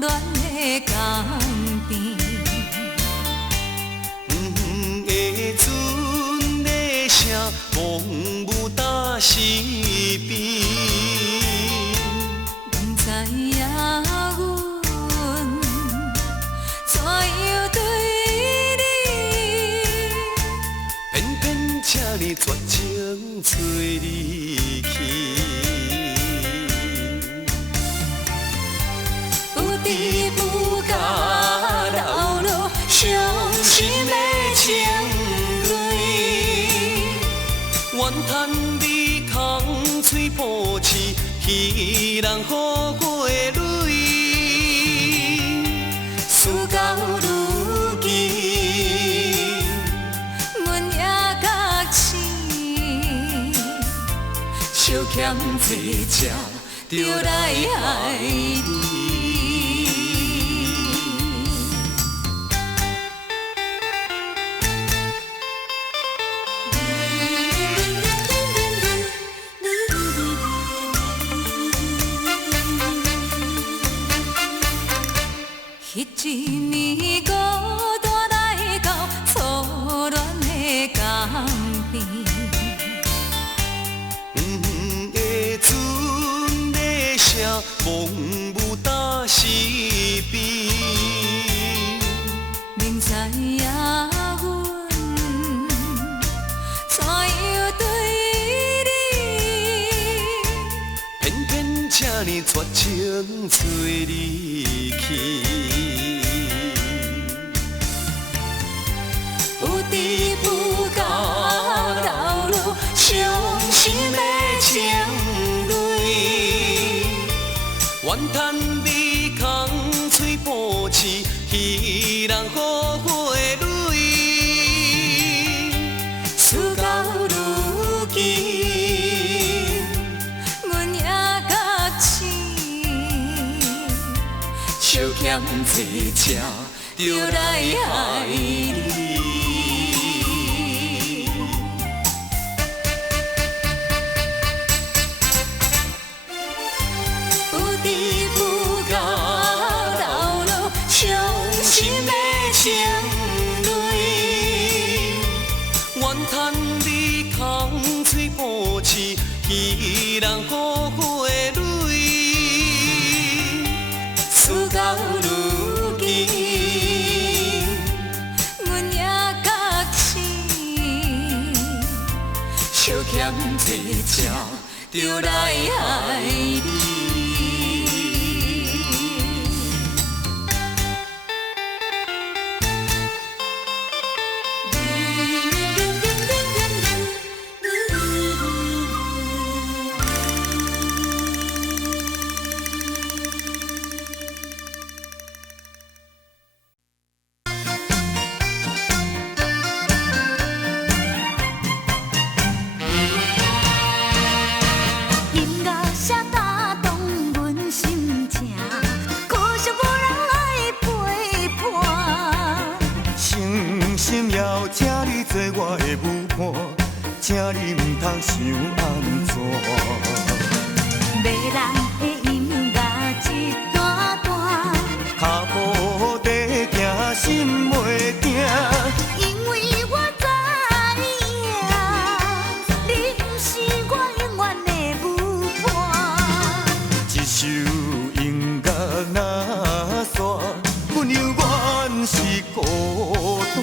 恋的港边。的船的声，风舞打西边。唔知影阮怎样对你，偏偏这呢绝情找你去。有知有觉流露伤心的情泪，怨叹你空嘴抱刺，稀人好过泪。事到如今，阮也觉醒，小欠这才着来害你。迄一年孤单来到初恋的港边，的船的声，风舞打西边。明知影阮怎样对你，偏偏这呢绝情找你去。有知有觉流露伤心的情泪，怨叹你空嘴抱刺，稀人好过泪。事到如今，阮也觉醒，小欠这才着来害你。有知有觉流露伤心的情泪，怨叹你空嘴抱刺，稀人好过泪。事到如今，阮也觉醒，小欠这才着来害你。音乐声打动阮心情，可惜无人来陪伴。诚心邀请你做我的舞伴，请你唔通想安怎。迷人的音乐一段段，脚步地行心袂定，因为我知影，你不是我永远的舞伴。一首音乐若煞，阮永远是孤单。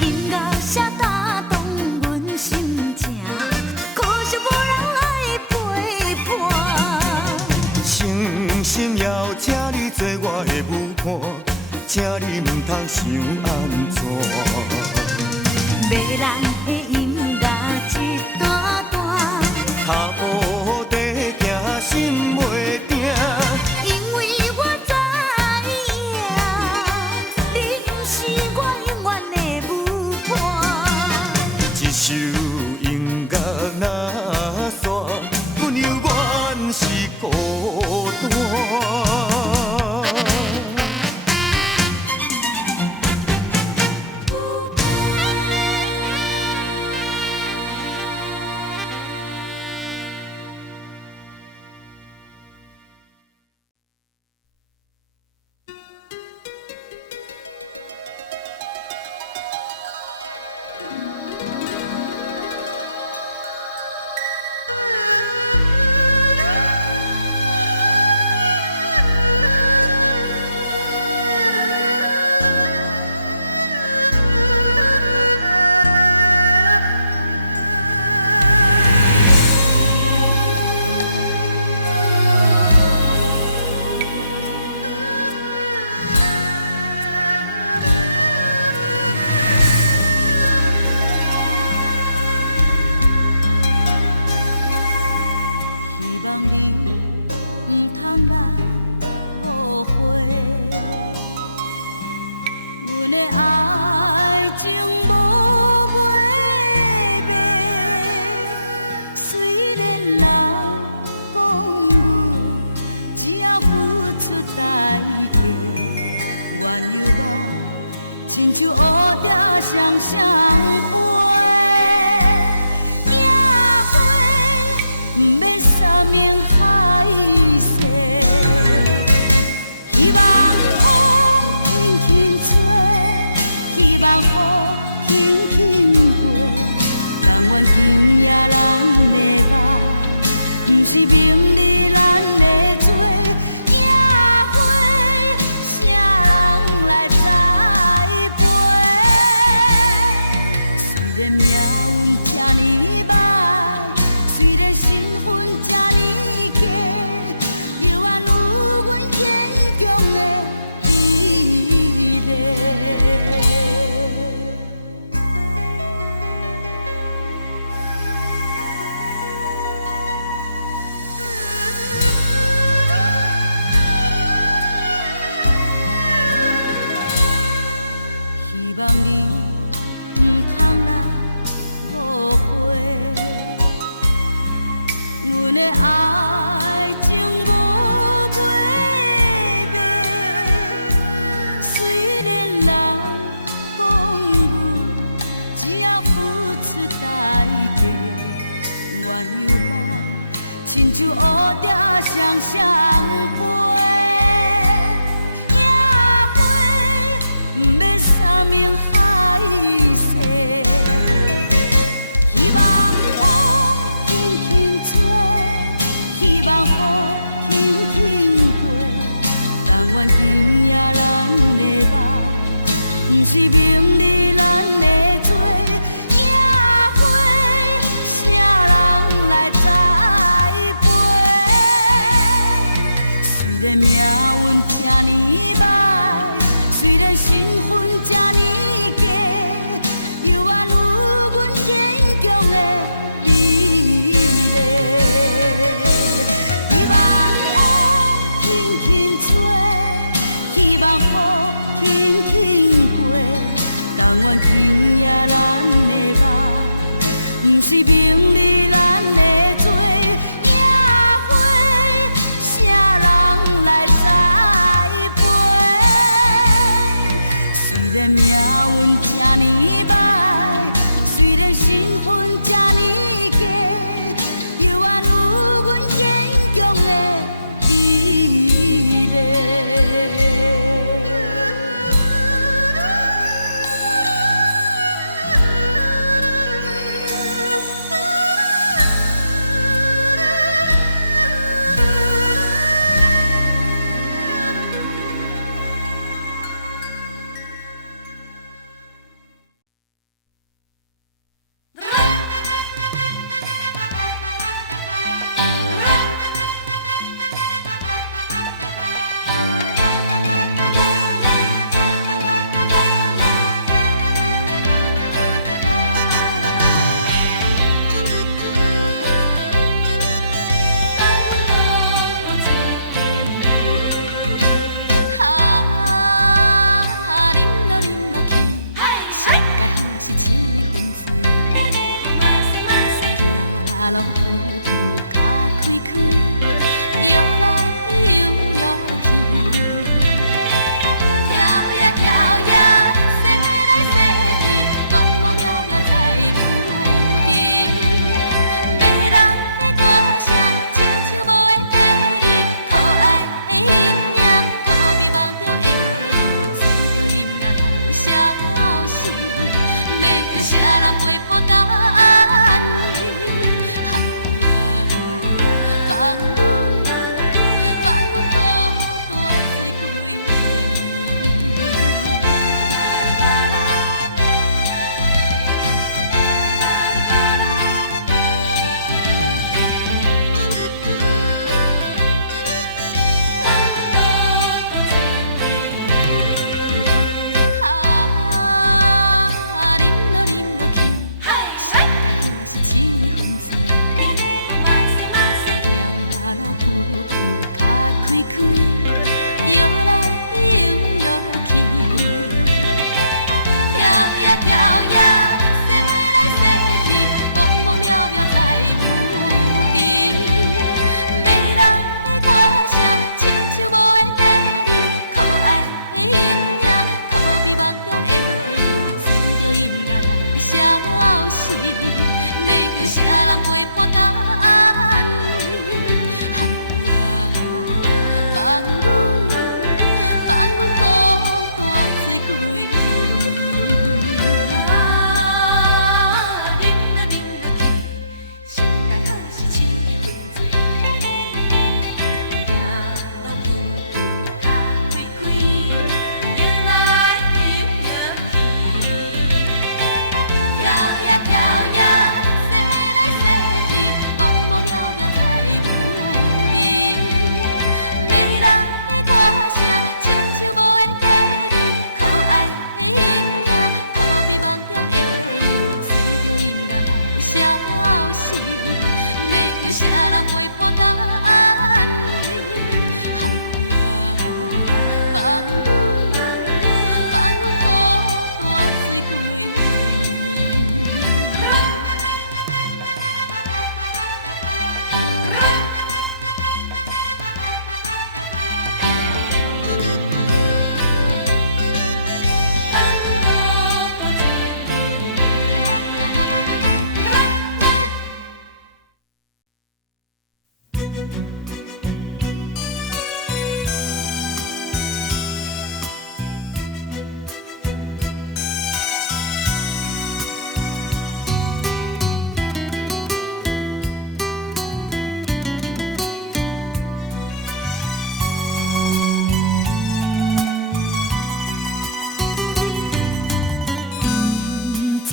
音乐声打动阮心情，可惜无人来陪伴。诚心邀请你做我的舞伴，请你唔通想安怎。迷人的音乐一段段，脚步地行心袂定，因为我知影，你不是我永远的舞伴。一首音乐若煞，阮永远是孤单。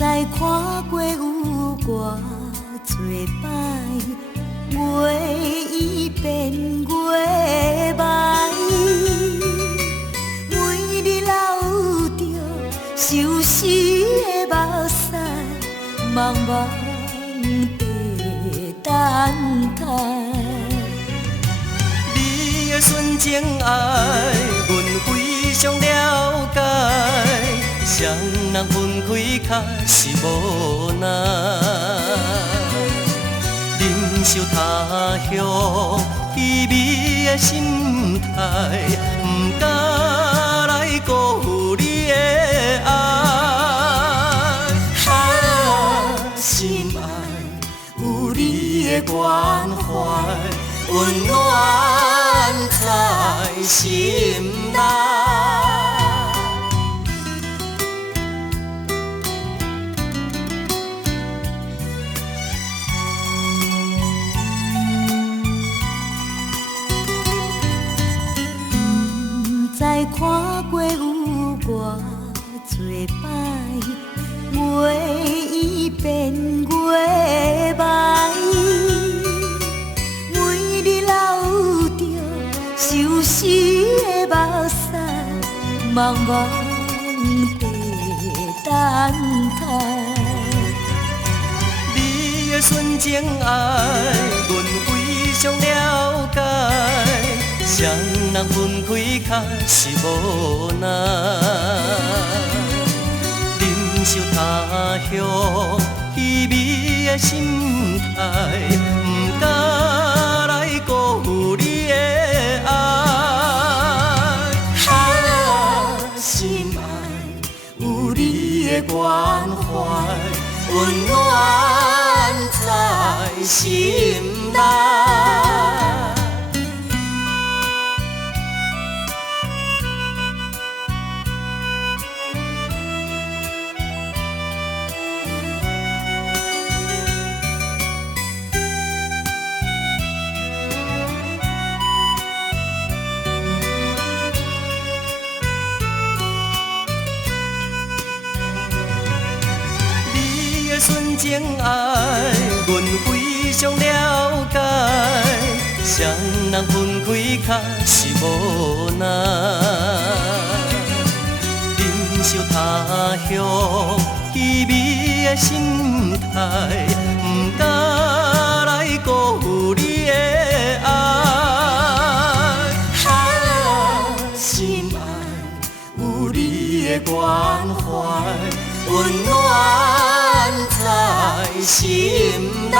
知看过有偌多摆，月已变月眉，每日流着相思的目屎，茫茫地等待。你的纯情爱，阮非常了解。双人分开，较是无奈。忍受他乡凄美的心态，不敢来辜负你的爱。心爱有你的关怀，温暖在心内。看过有偌多摆，月已变月眉，每日流着相思的目屎，茫茫地等待。你的纯情爱，阮非常了解。双人分开，较是无奈。忍受他乡凄美的心态，不敢来辜负你的爱。心爱有你的关怀，温暖在心内。纯情爱，阮非常了解。双人分开，较是无奈。忍受他乡凄美的心态，不敢来辜负你的爱。心爱有你的关怀，温暖在心内。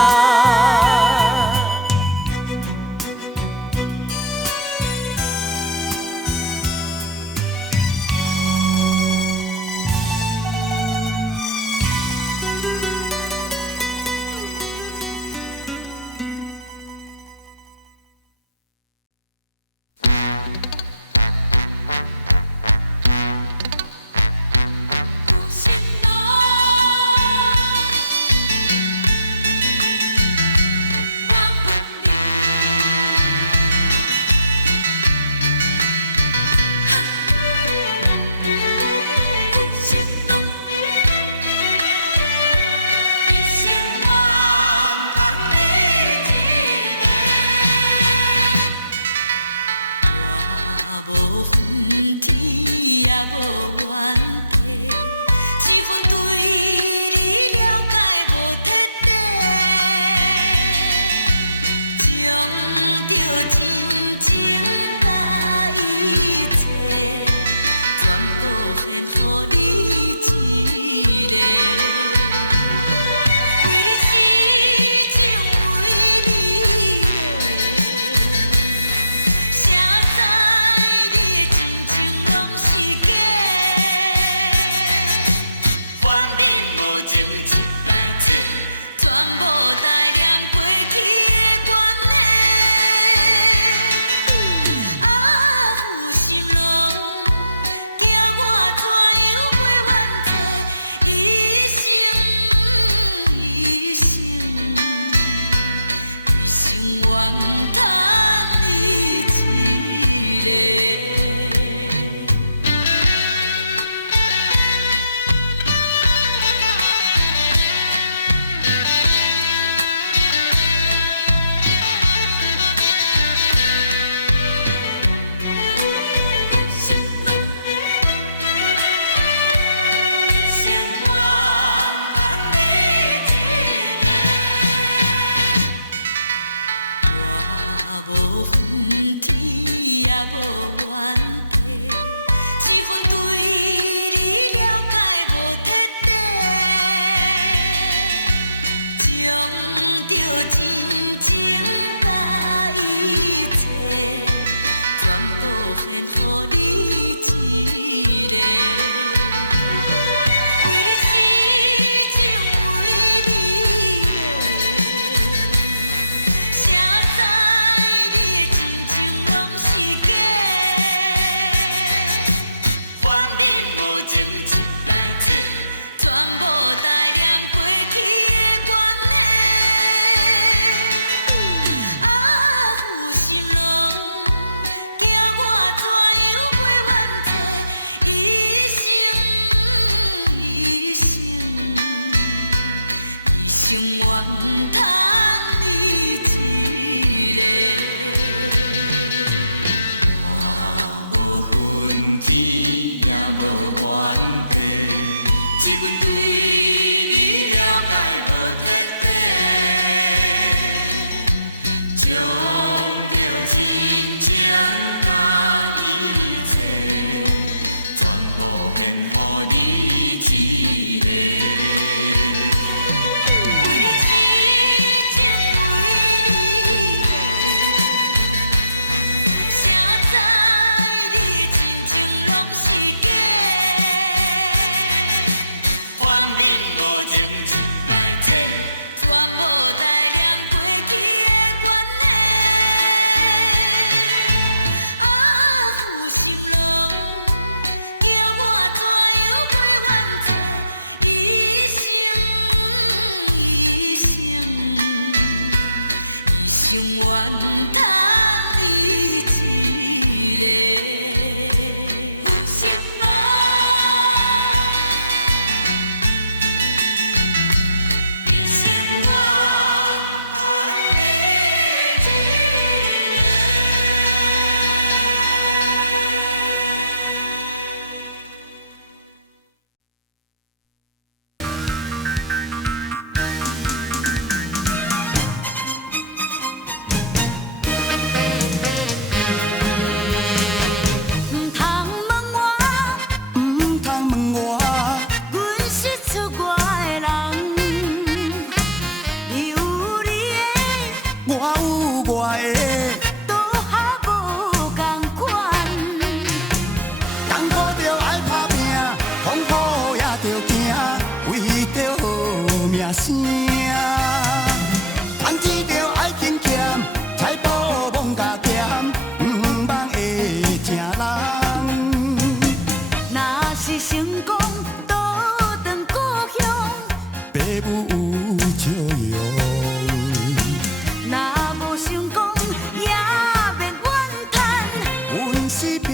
是漂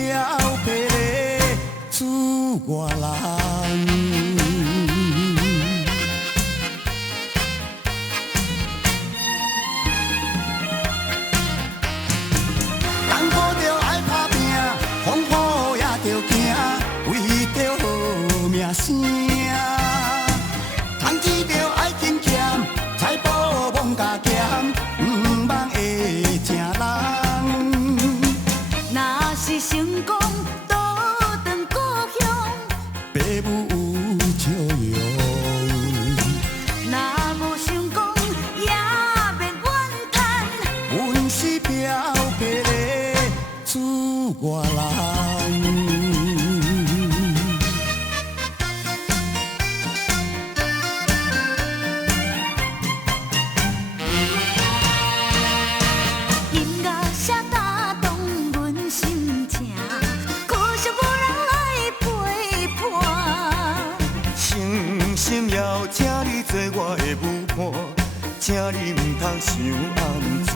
泊的厝外人。艰苦着爱打拼，风雨也着行，为着好名声。趁钱着爱勤俭，财宝罔加减，毋茫会正人。若是成功倒转故乡，爸母有笑容。若无成功也免怨叹。阮是漂泊的厝外人。音乐声打动阮心情，可惜无人来陪伴。诚心邀请你做我的舞伴，请你毋通想安怎。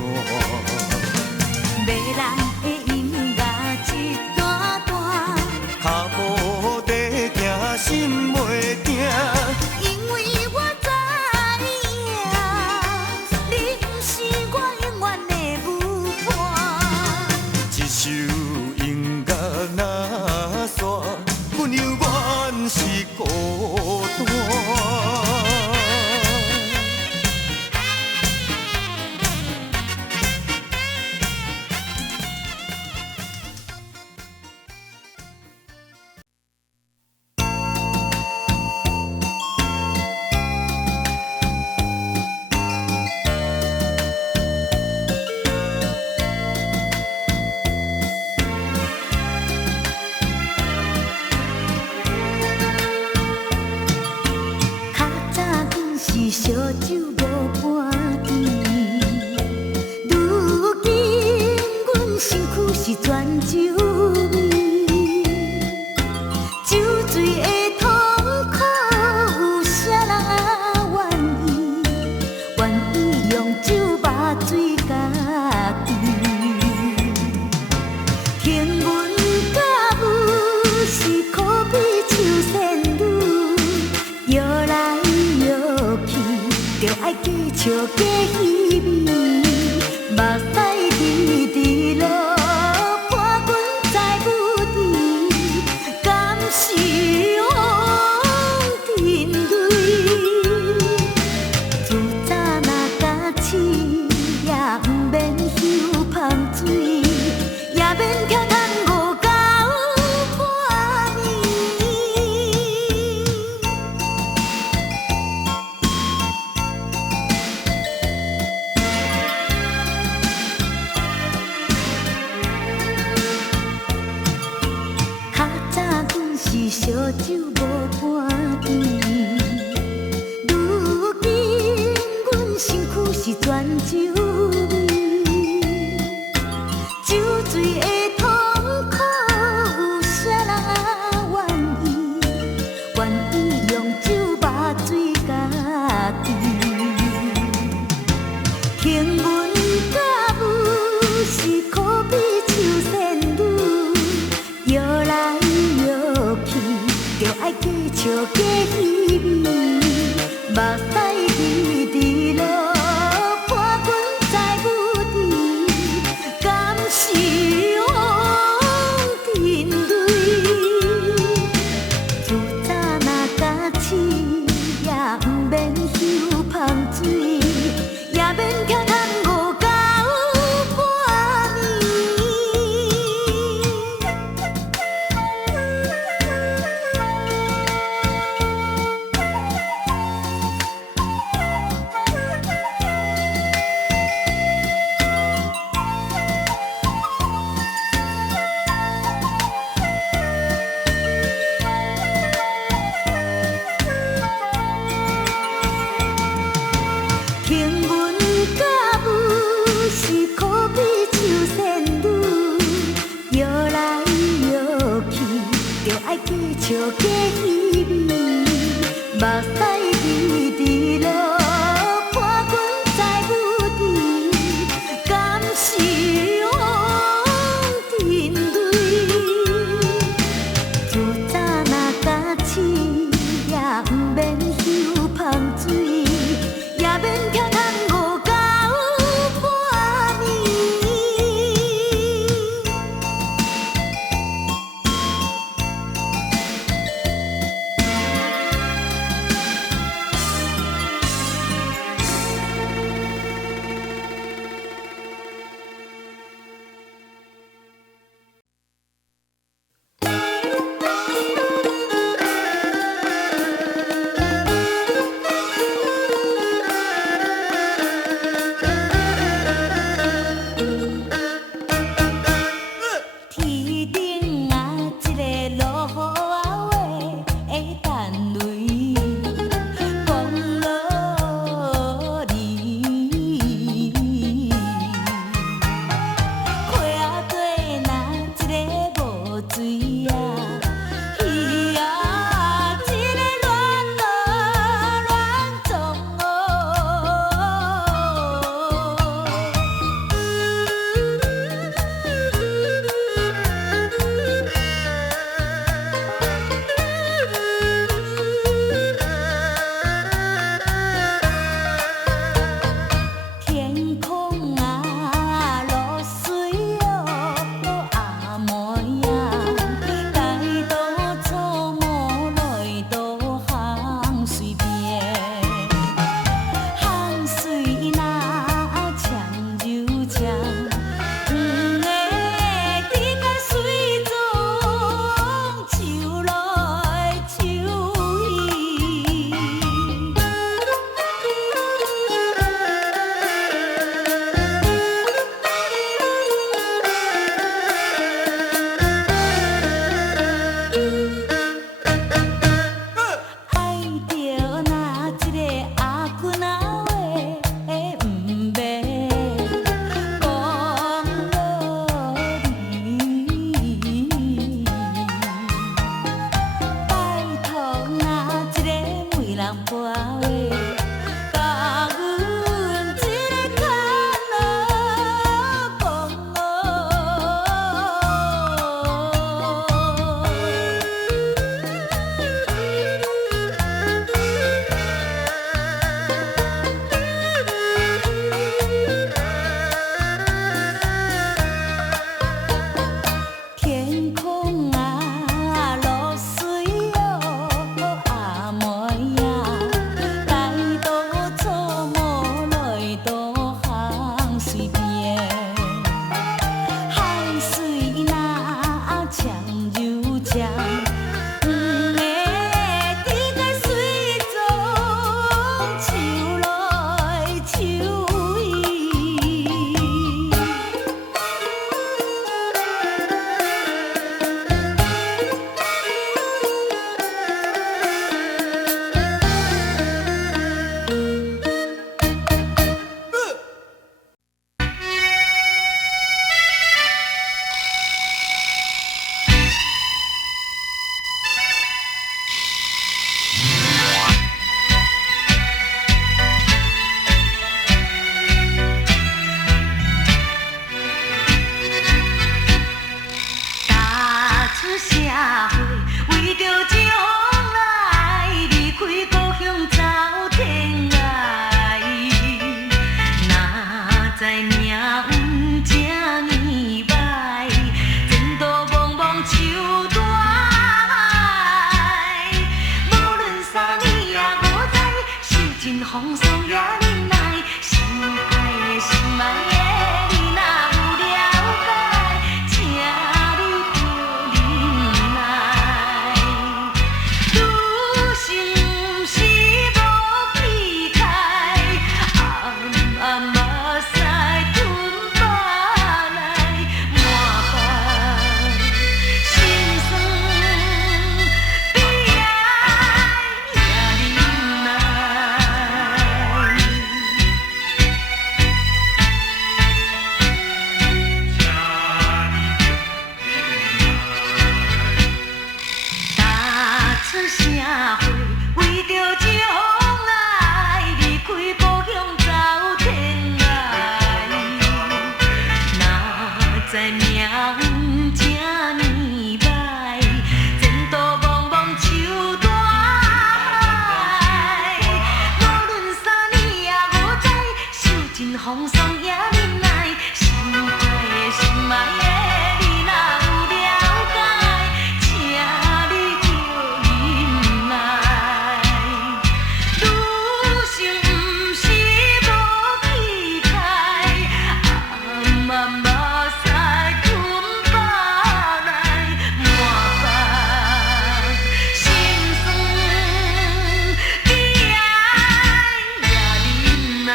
迷人的音乐一段段，脚步地行心袂定，因为我知影，你毋是我永远的舞伴。一首音乐若煞，阮犹原是孤单。较早阮是烧酒无半甜，如今阮身躯是泉酒味。酒醉的痛苦，有啥人愿意？愿意用酒肉水家己。听阮甲母是可比秋仙女，摇来摇去，着爱继续加稀味。目屎滴滴落，伴阮在舞池，感受天雷。自早若甲醒，也毋免休芳水，也免跳探五到半暝。较早阮是烧酒无半甜，如今阮身躯是泉酒味。酒醉的痛苦，有啥人愿意？愿意用酒肉水家己。听阮甲母是可比秋仙女，摇来摇去，着爱继续加稀味。目屎滴滴落，伴阮在舞池，感受天雷。自早若甲醒，也毋免休芳水，也免跳探五到半听阮甲母是可比秋仙女，摇来摇去，着爱继续加稀味。目屎滴滴落，伴阮在舞池，感受天雷。出社会，为着将来离开故乡走天涯。哪知命运这呢歹，前途茫茫像大海。无论三年也五载，受尽风霜也忍耐，心爱的心爱的。风霜也忍耐，心爱的心爱的，你若有了解，请你着忍耐。女性不是无气概，慢慢使吞巴来满腹心酸，悲哀也忍耐。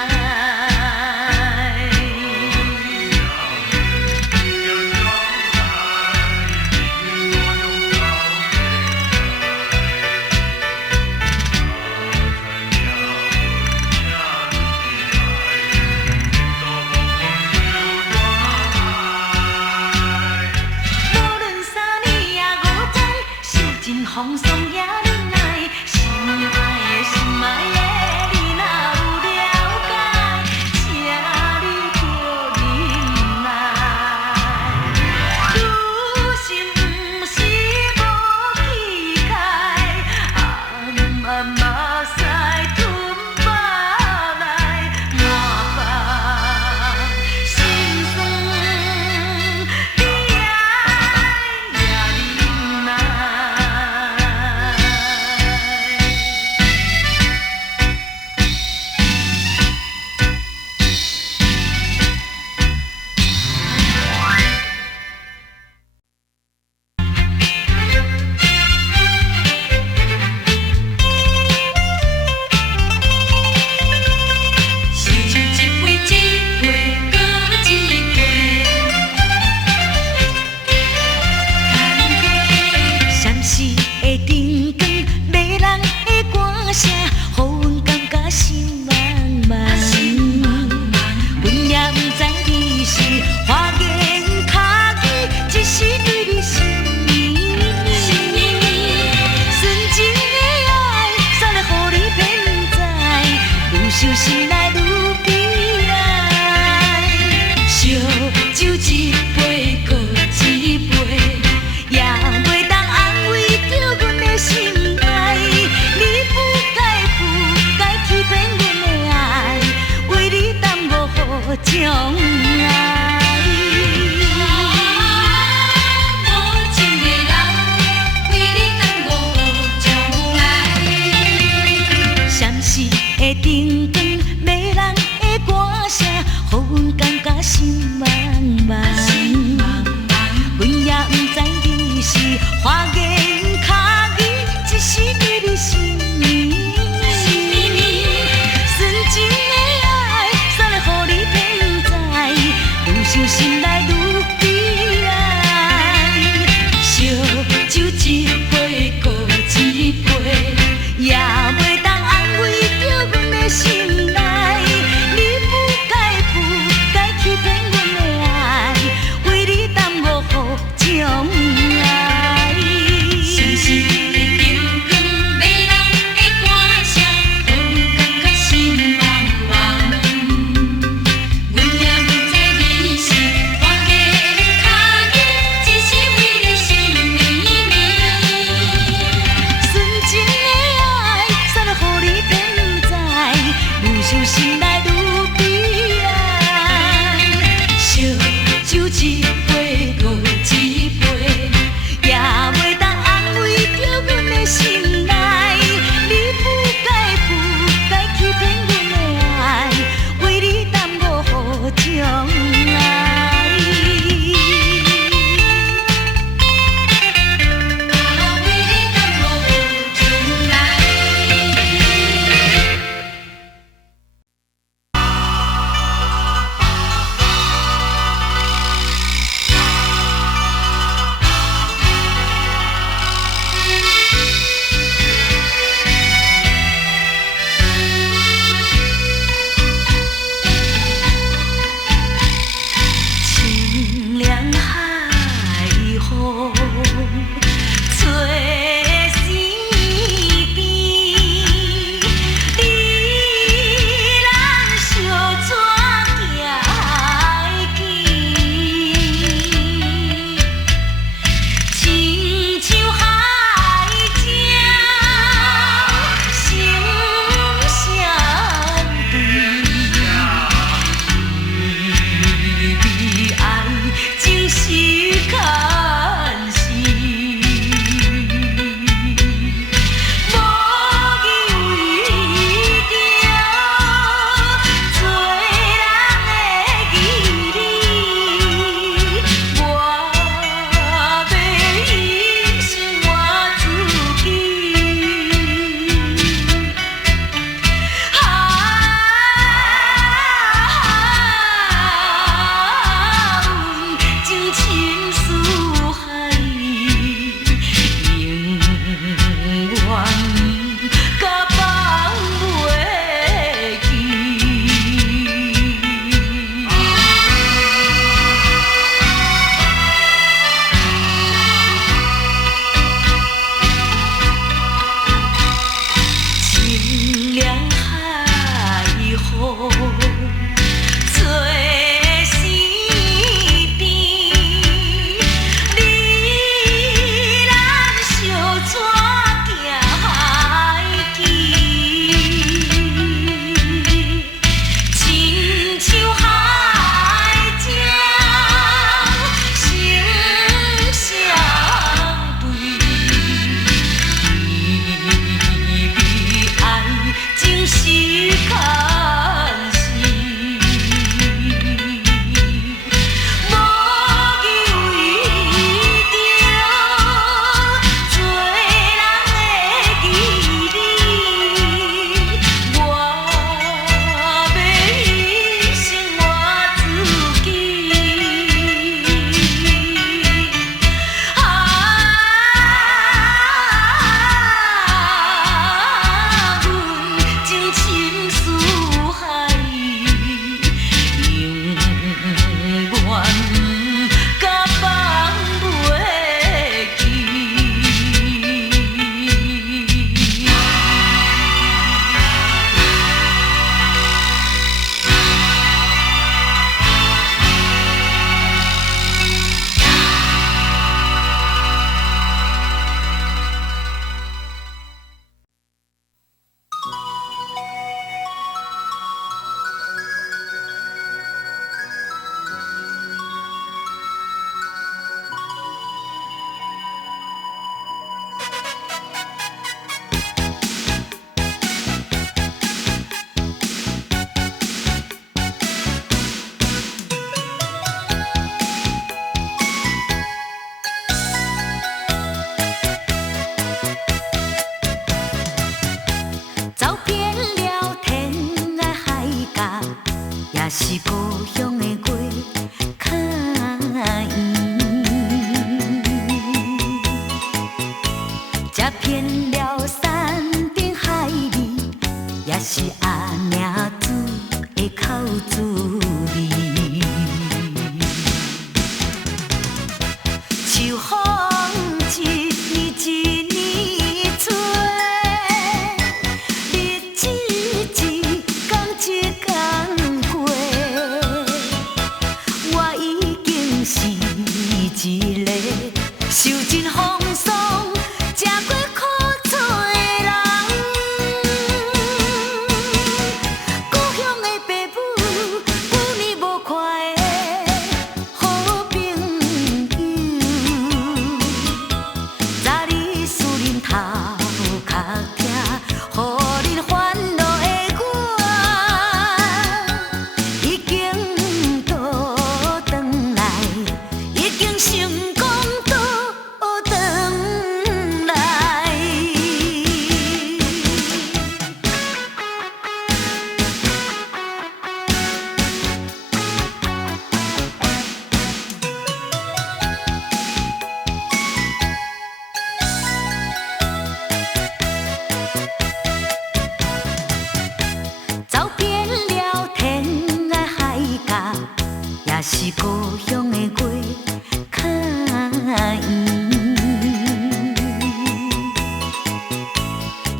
风霜也忍耐，心爱的心爱的，你若有了解，请你着忍耐。女性不是无气概，慢慢使吞巴来满腹心酸，悲哀也忍耐。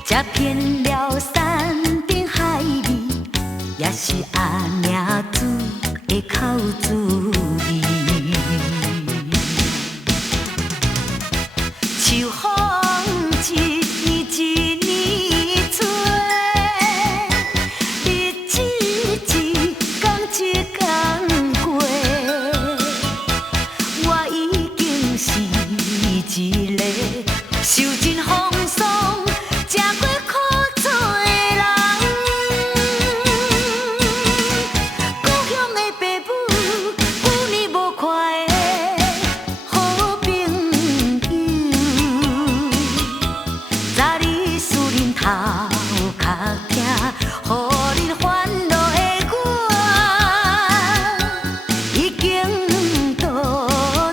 才遍了山顶海味，也是阿娘煮的口滋味。秋风一年一年吹，日子一天一天过，我已经是一个受尽风霜、吃过苦楚的人。故乡的爸母，有年无看的好朋友，早日使恁头壳痛，予恁烦恼的我，已经倒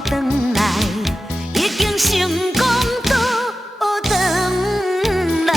转来，已经成功倒转来。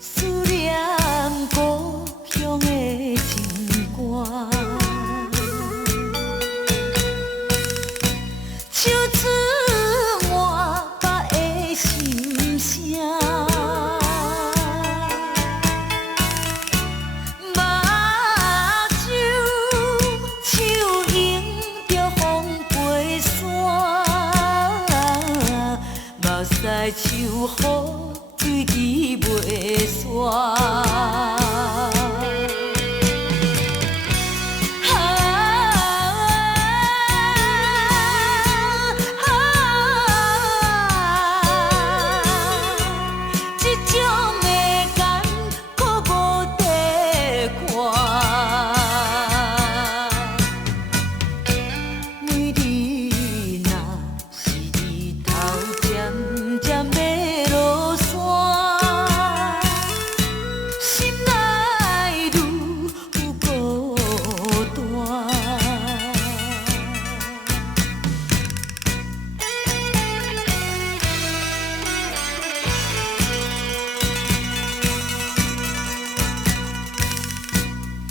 思念故乡的情歌，唱出满腹的心声。目睭手迎着风飞山，目屎手雨水滴袂煞。这种的感可无地看，每日若是日头渐渐要落山，心内愈有孤单。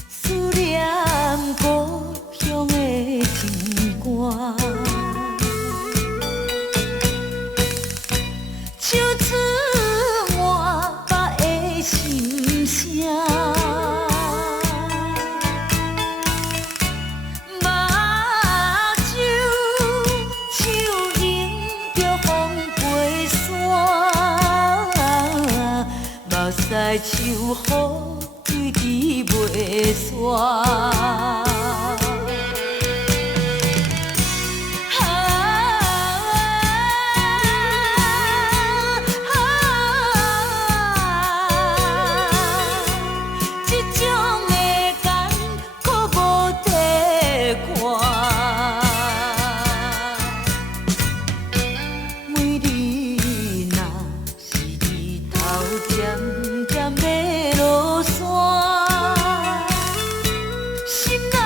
思念故乡的情歌，唱出满腹的心声。目睭手迎着风飞山，目屎手雨水滴袂煞。这种的感可无地看，每日若是日头渐渐要落山，心内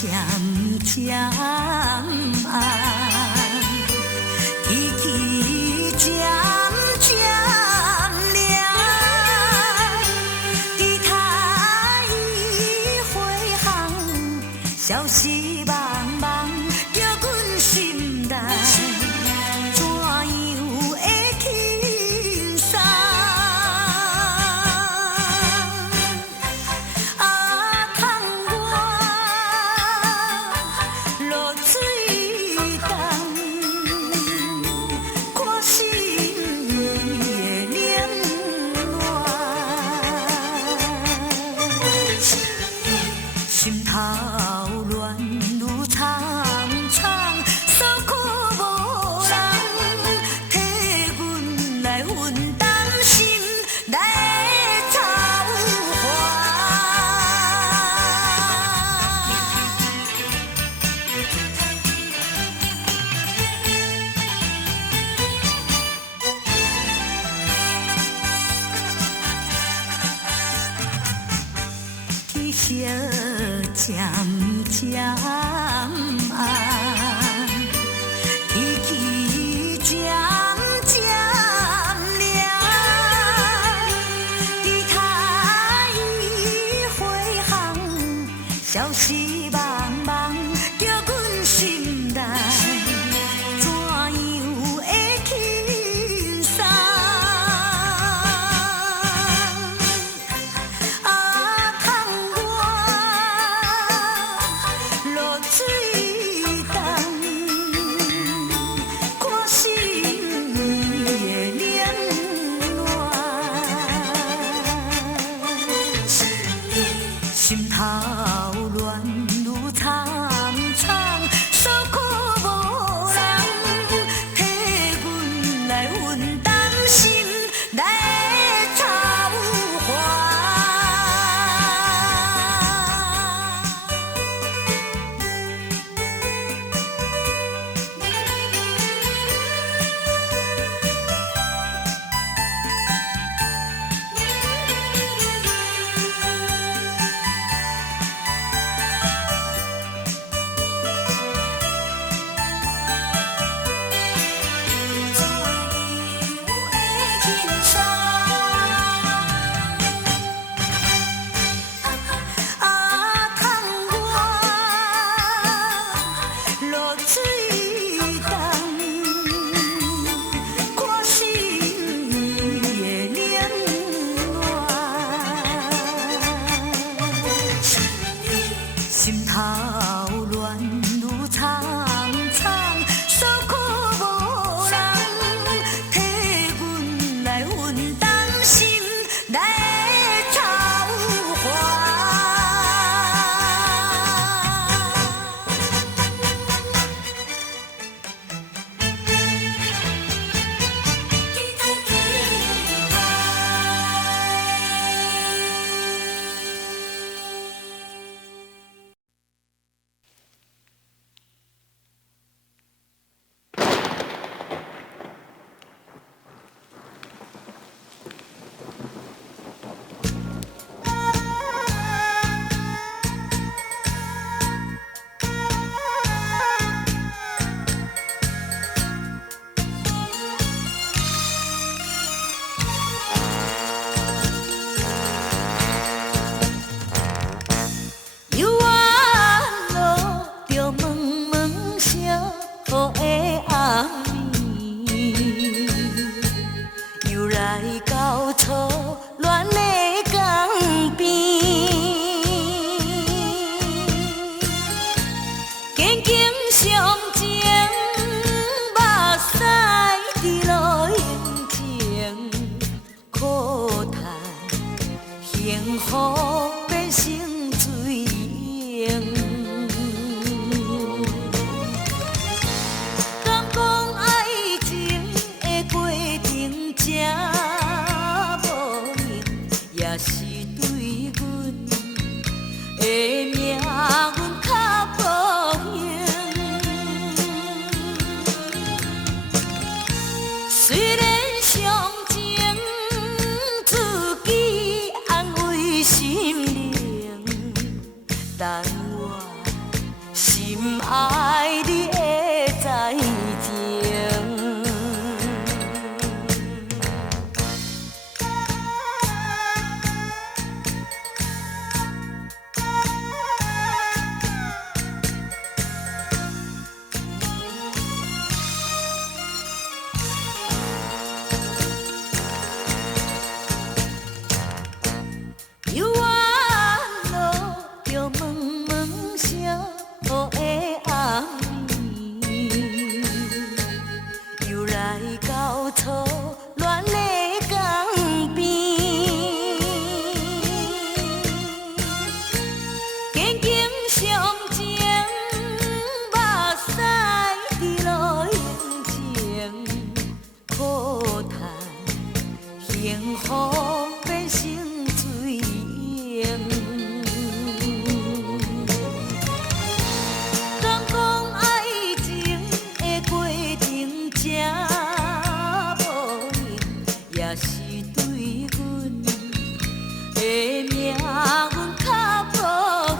渐暗，天气渐渐凉，伫太回航，消息茫茫，叫阮心内。心头乱如苍苍，所苦无人替阮来分担心内的操烦。天色渐渐暗，天气渐渐凉，伫太回航，消息茫茫，叫阮心内。怎样会轻松？心头乱如苍苍，所苦无人替阮来分担心内的操烦。心头乱如苍苍，所苦无人替阮来分担心内的操烦。心爱你会知情。犹原路着问问声，雨的暗暝，又来到初恋的江边，紧紧相情，目屎滴落眼前，苦叹幸福变成水烟。敢讲爱情的过程真无用，也是对阮的命运较无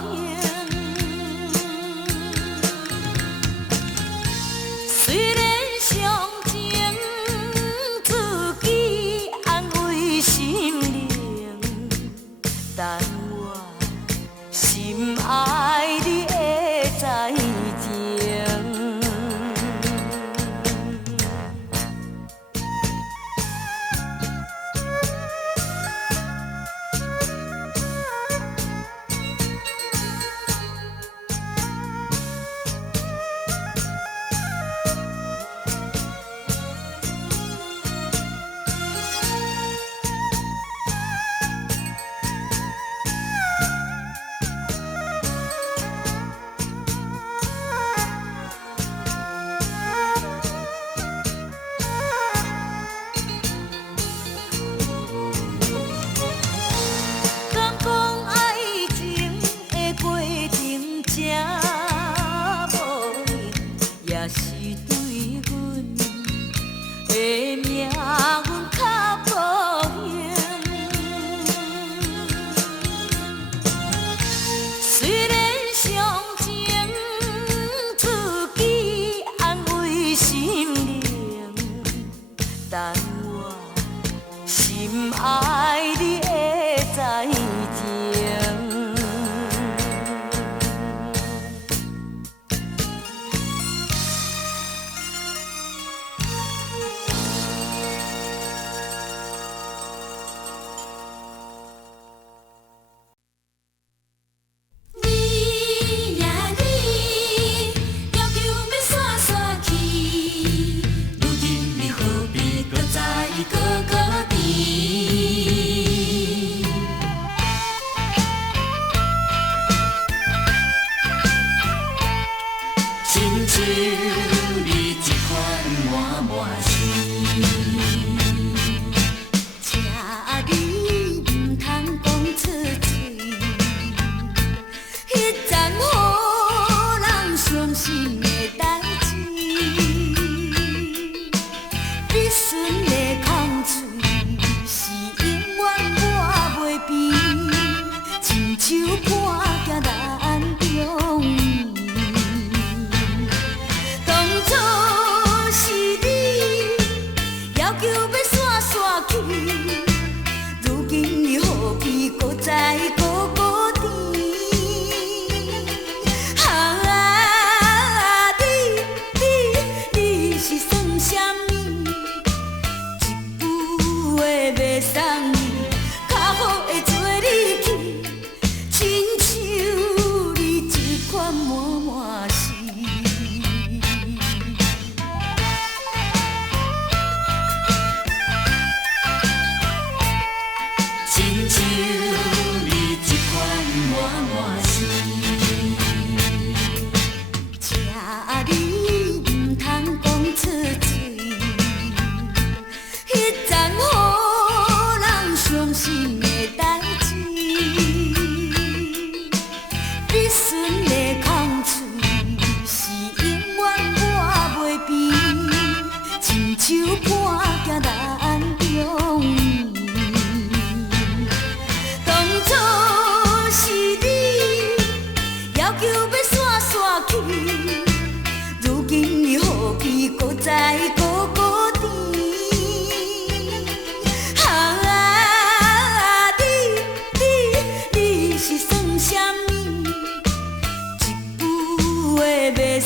幸。虽然相情自己安慰心灵，但我心爱你会知情。敢讲爱情的过程真无用，也是对阮的命运较无幸。虽然相情自己安慰心灵，但我心爱你会知情。你呀你，要求要散散去，如今你何必搁再搁变？亲像你这款满满心，请你唔通讲出嘴。迄阵予人伤心的代志，必须的空嘴是永远抹袂平，亲像半件难容易。当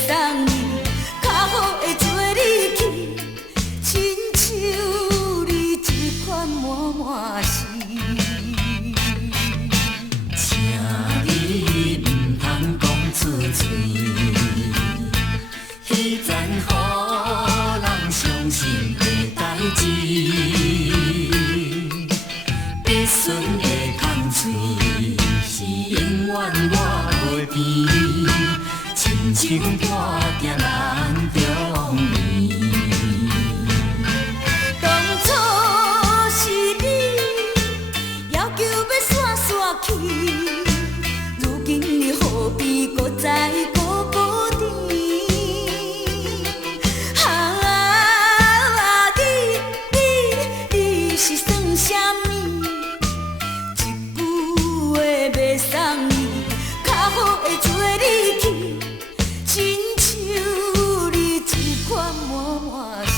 送你，较好会做你去，亲像你这款满满是。请你唔通讲出嘴，彼阵予人伤心的代志，必须的空嘴是永远我袂变，亲像破定咱中年。当初是你要求要散散去，如今你何必搁再孤孤单？你是算啥物？一句话要送你，较好会做你去，亲像你这款满满是。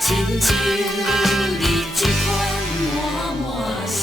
亲像你这款满满是。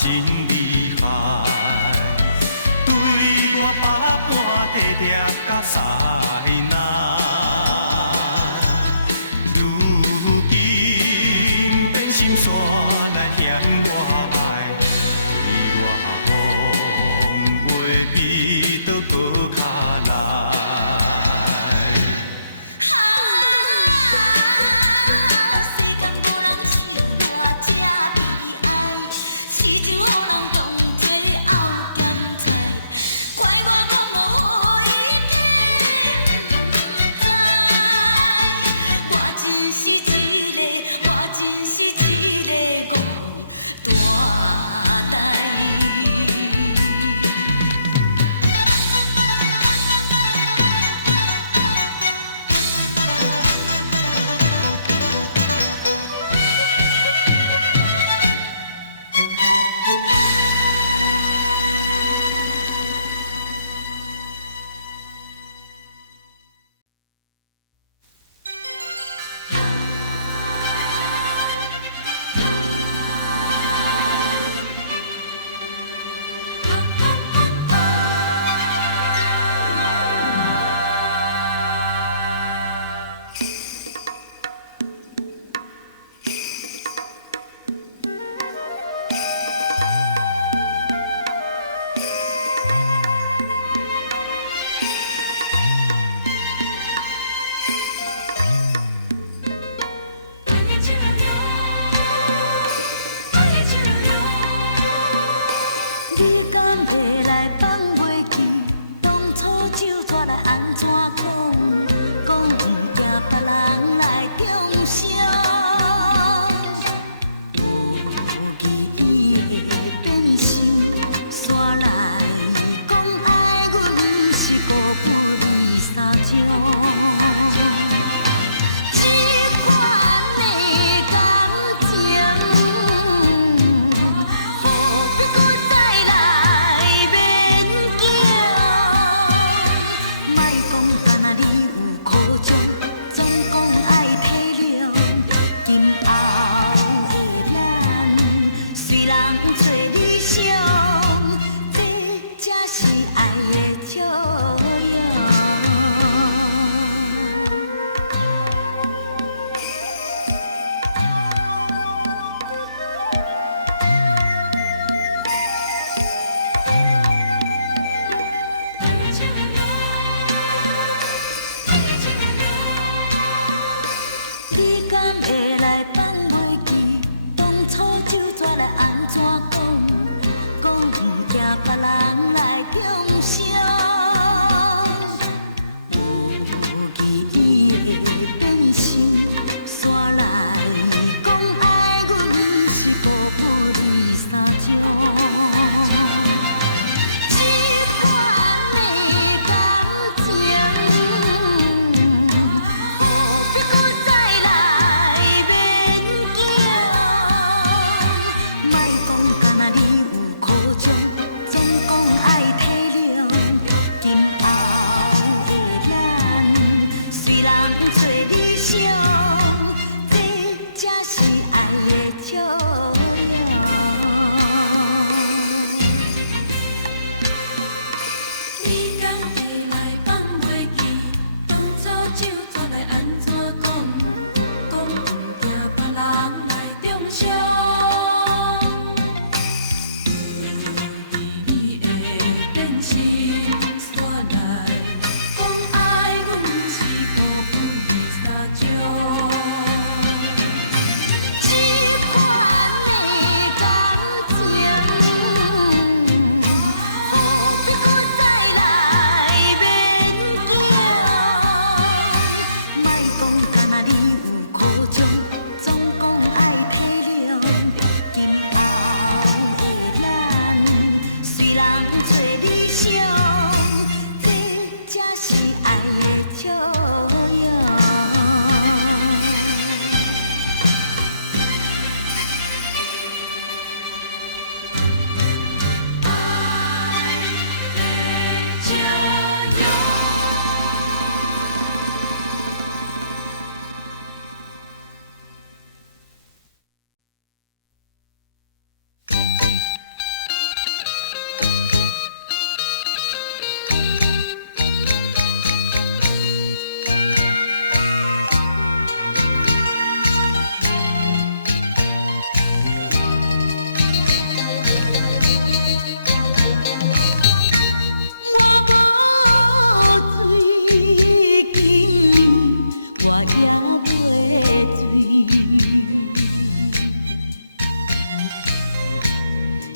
真厉害，对我把半地抓甲塞难。如今变心酸来嫌我爱，对我讲话比倒搁较来。人找理想，这才是爱的笑容。你敢会来放袂记？当初酒怎来安怎讲？讲不惊别人来中伤。有意义的变心，煞来讲爱阮，是无不离三条。这款的感情，何必搁再来勉强？莫讲干那你有苦衷，总讲爱体谅。今后的咱，虽然做理想，这才是爱的笑容。你敢会来放袂记？当初酒怎来安怎讲？讲不惊别人来中伤。你的变心煞来讲爱阮是无分离三种。这款的感情，何必搁再来勉强？莫讲干那你有苦衷，总讲爱体谅。今后的咱，虽然做理想，这才是爱的笑容。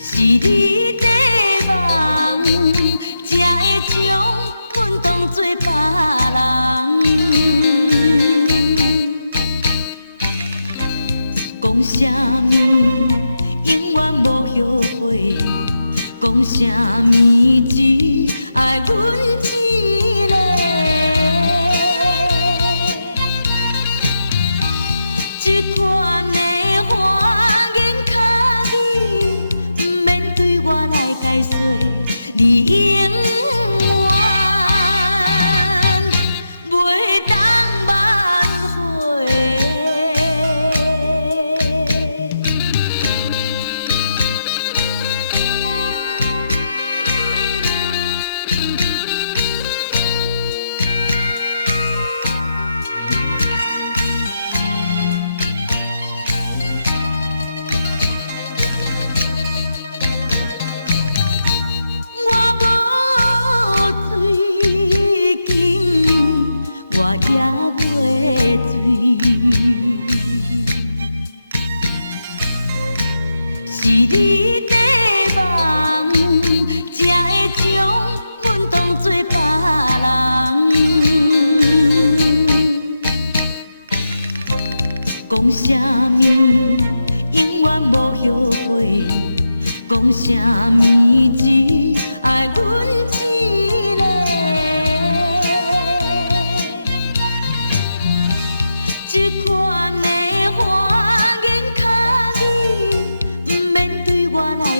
是你的人，才会将阮当作别人。讲啥物永远无后悔，讲啥物只爱阮一个。这段的花言巧语，免对我来说，你永远袂当忘对我。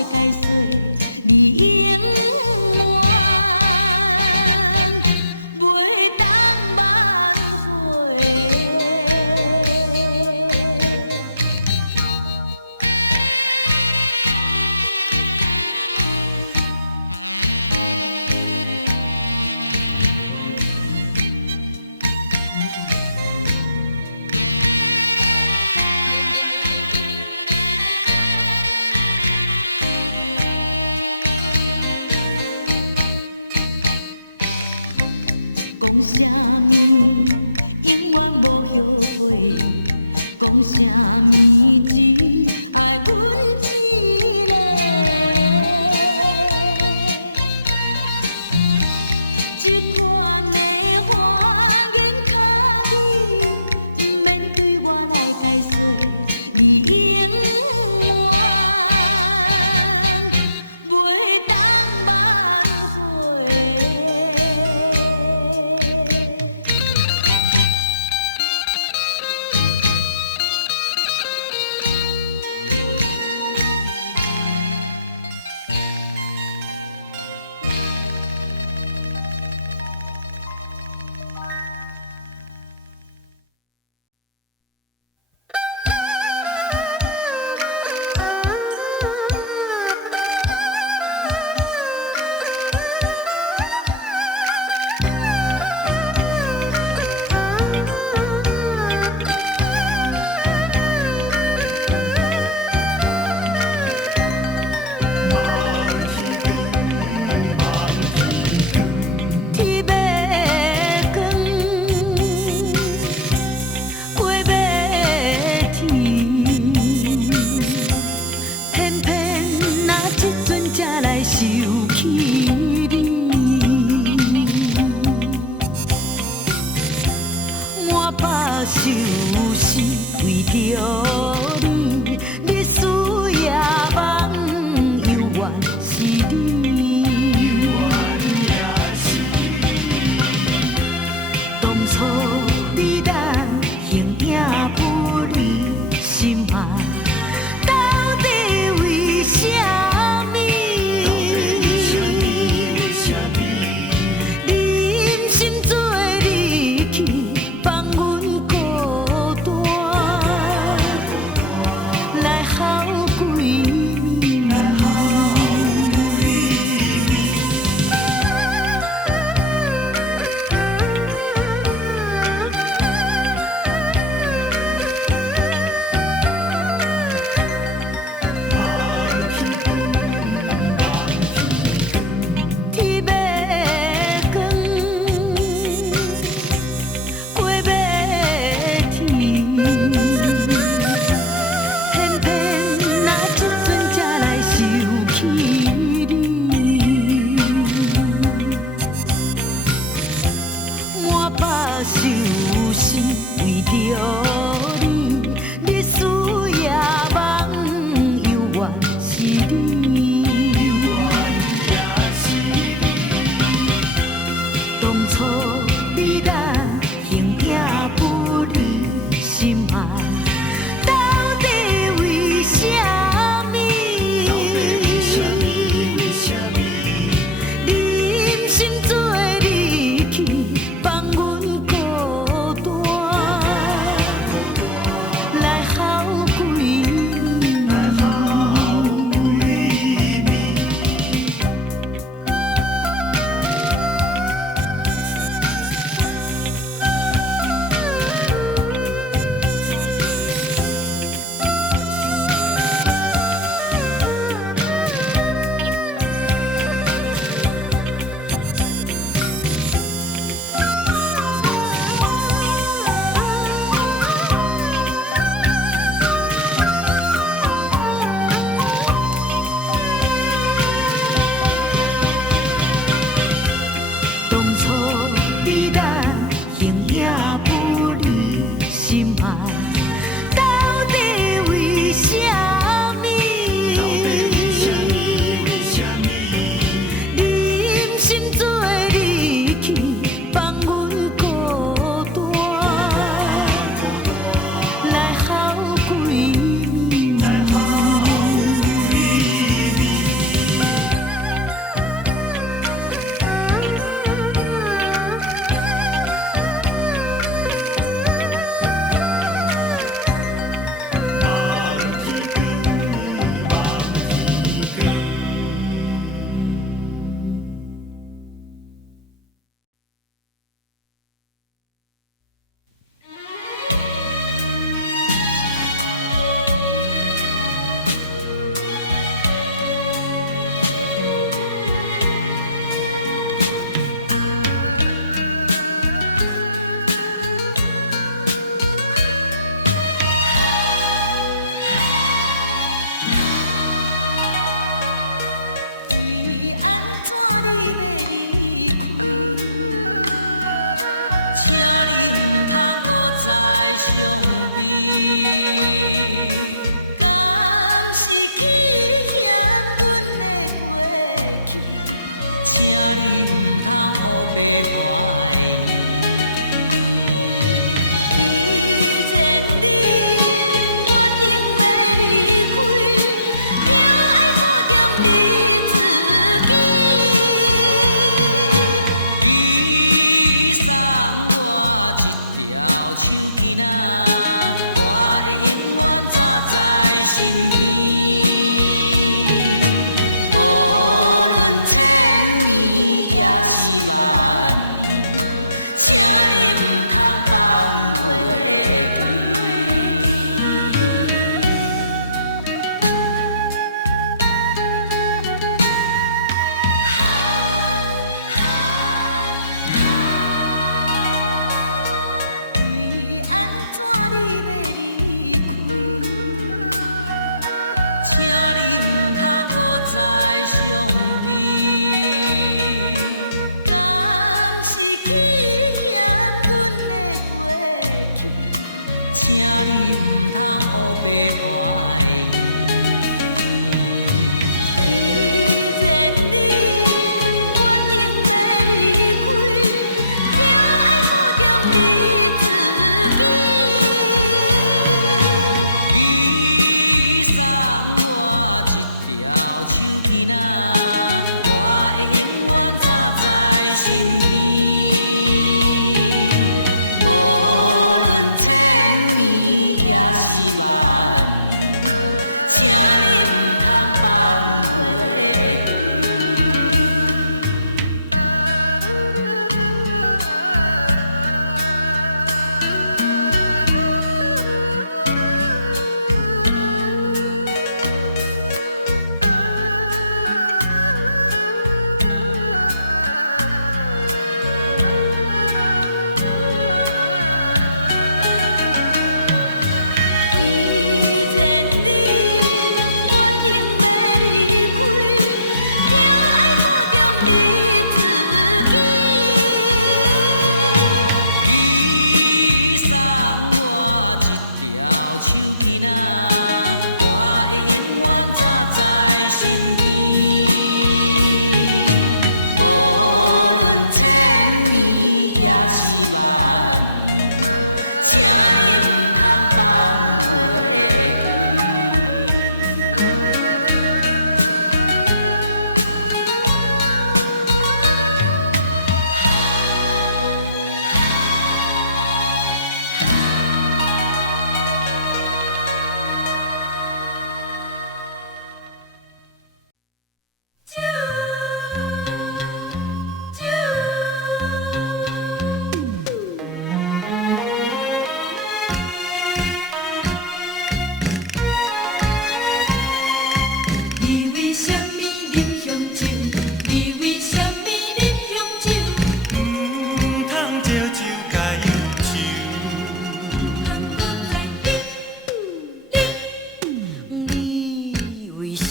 你。当初你咱形影不离，心爱到底为什么？忍心做你去，放阮孤单，来孝归你。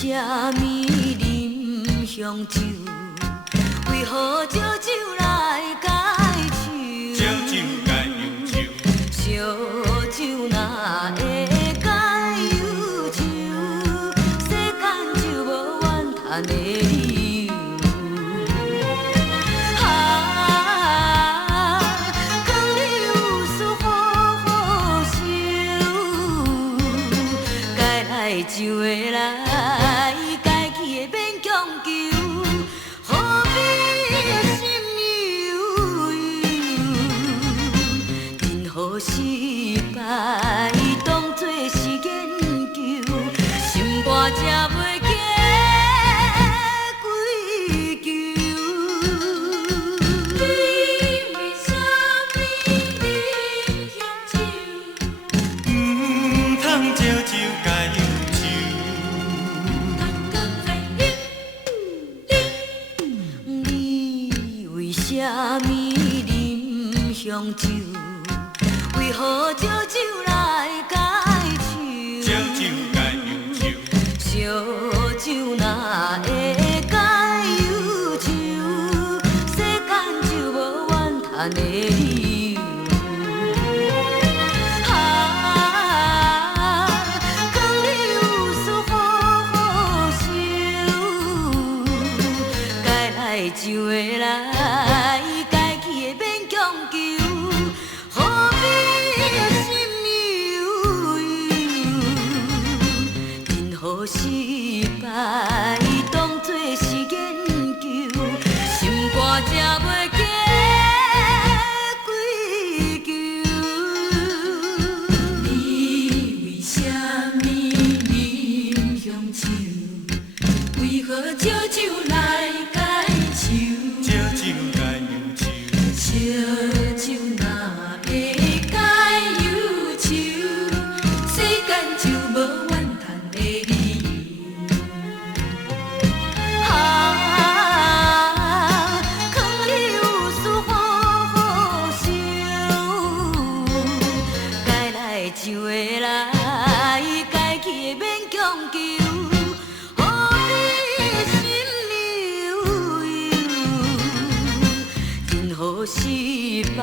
什么啉香酒？为何烧酒来解愁？烧酒解忧愁，烧酒若会解忧愁，世间就无怨叹的理由。讲你有事好好想，该来就会来，该去的免强求。何必心悠悠，任何失败当作是研究，心肝才袂假归咎。你为什么啉香酒？通烧酒解忧愁。你为什么啉香酒？为何烧酒来解愁？烧酒解忧愁，烧酒若会解忧愁，世间就无怨叹的理由。讲你有事好好想，该来就会来，该去的免强求。何必心悠悠，任何失败当作是研究，心肝才袂假归咎。你为什么啉香酒？为何烧酒来解愁？烧酒解忧愁，烧酒若会解忧愁，世间就无怨叹的理由。劝你有事好好想，该来就会来，该去的免强求。何必心悠悠，任何失败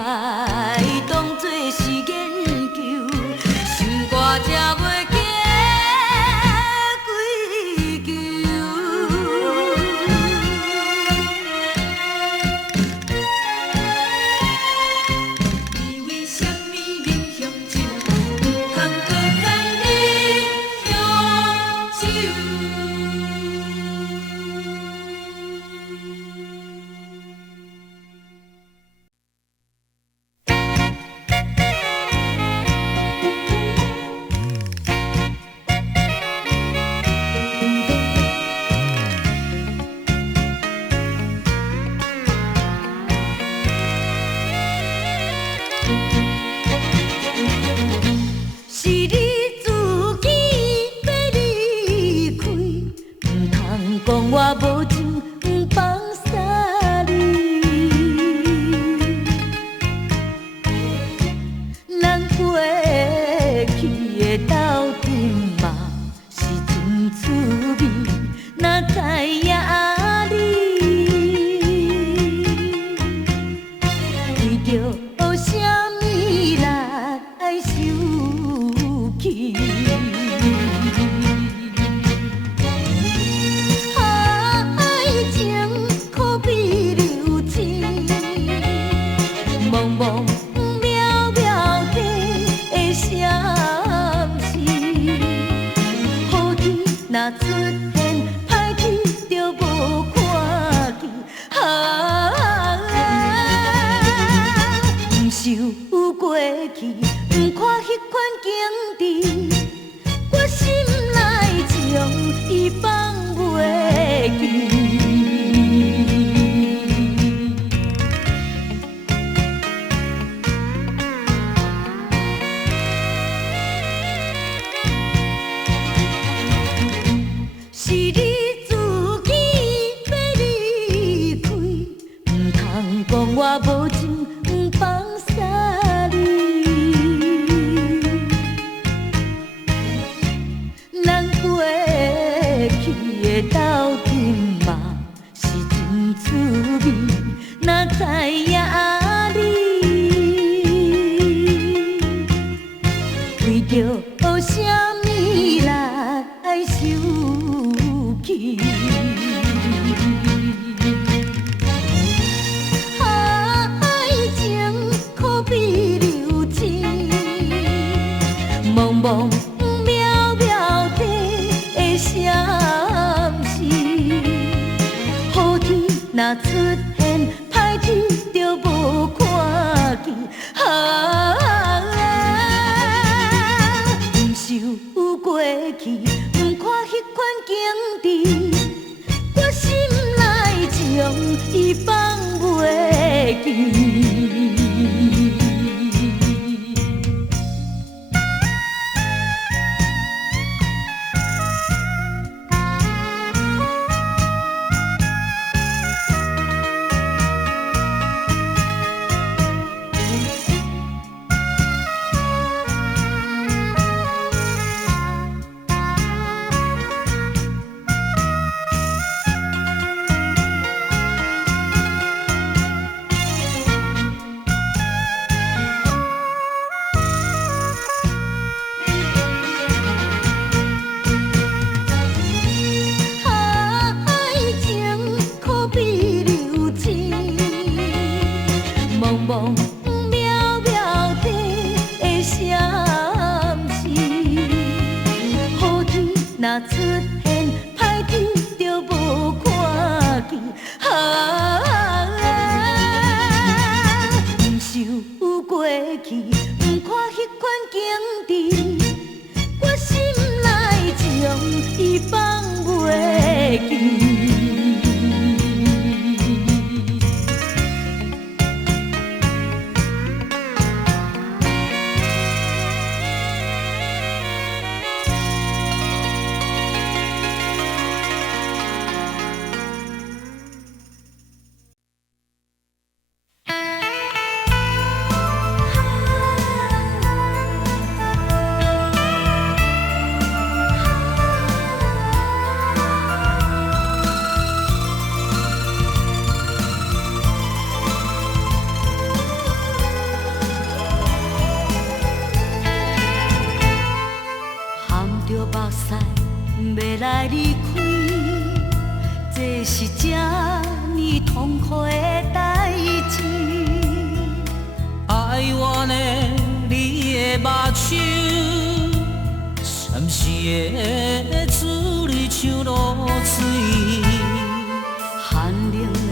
当作是研究，心肝才袂假归咎。你为什么啉香酒？不通搁再啉香酒。是你自己要离开，唔通讲我无情，唔放洒你。咱过去的斗阵嘛，是真趣味，哪知影你为着什么来受气？爱情可比流星，茫茫渺渺地的闪烁。好天若出现，歹天就无看见。不想过去，不看迄款景致，我心内将伊放袂记。是你自己要离开，唔通讲我无情，唔放洒你。咱过去的斗阵嘛是真滋味，哪知影你为着啥物来受气？爱情可比流星，茫茫渺渺地的闪烁。好天若出现，歹天就无看见。不想过去，不看迄款景致，我心内将伊放袂记。若出现，歹天就无看见。不想过去，不看迄款景致，我心内将伊放袂记。来离开，这是这呢痛苦的代志。爱我的你的目睭，闪烁的珠泪像露水。寒冷的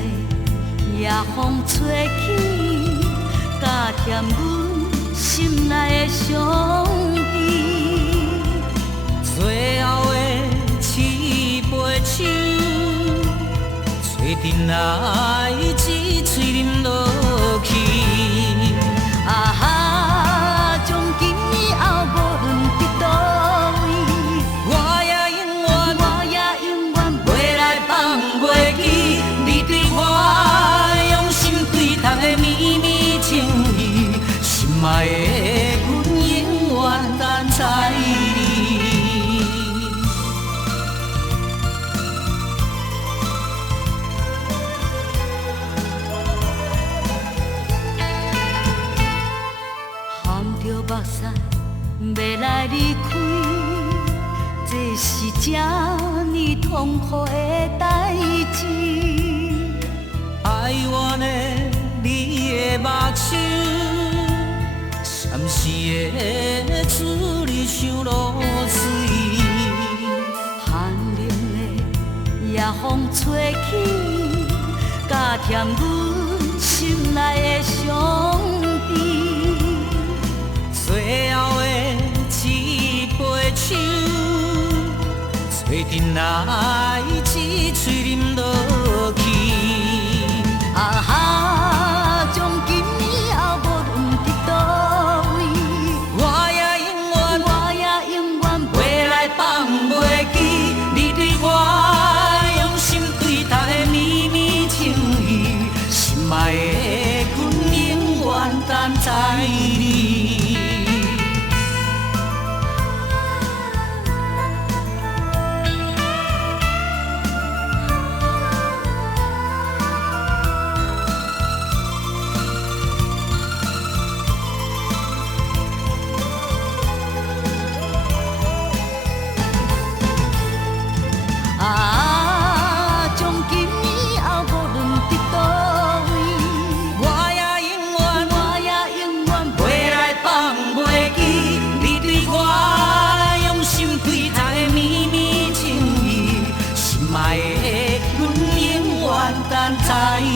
夜风吹起，加添阮心内的伤悲。最后的一杯酒，吹阵来一嘴啉落去。啊哈，从今以后无论伫倒位，我也永远袂来放袂记你对我用心对待的绵绵情意，心爱的阮永远等在你。目屎要来离开，这是这呢痛苦的代志。爱我的你的目睭，闪烁的珠泪像露水。寒冷的夜风吹起，加添阮心内的伤悲。最后的一杯酒，吹阵来一嘴啉落去。啊哈，从今以后无论伫倒位，我也永远袂来放袂记你对我用心对待的绵绵情意，心爱的阮永远等在你。卖会，阮永远等在你。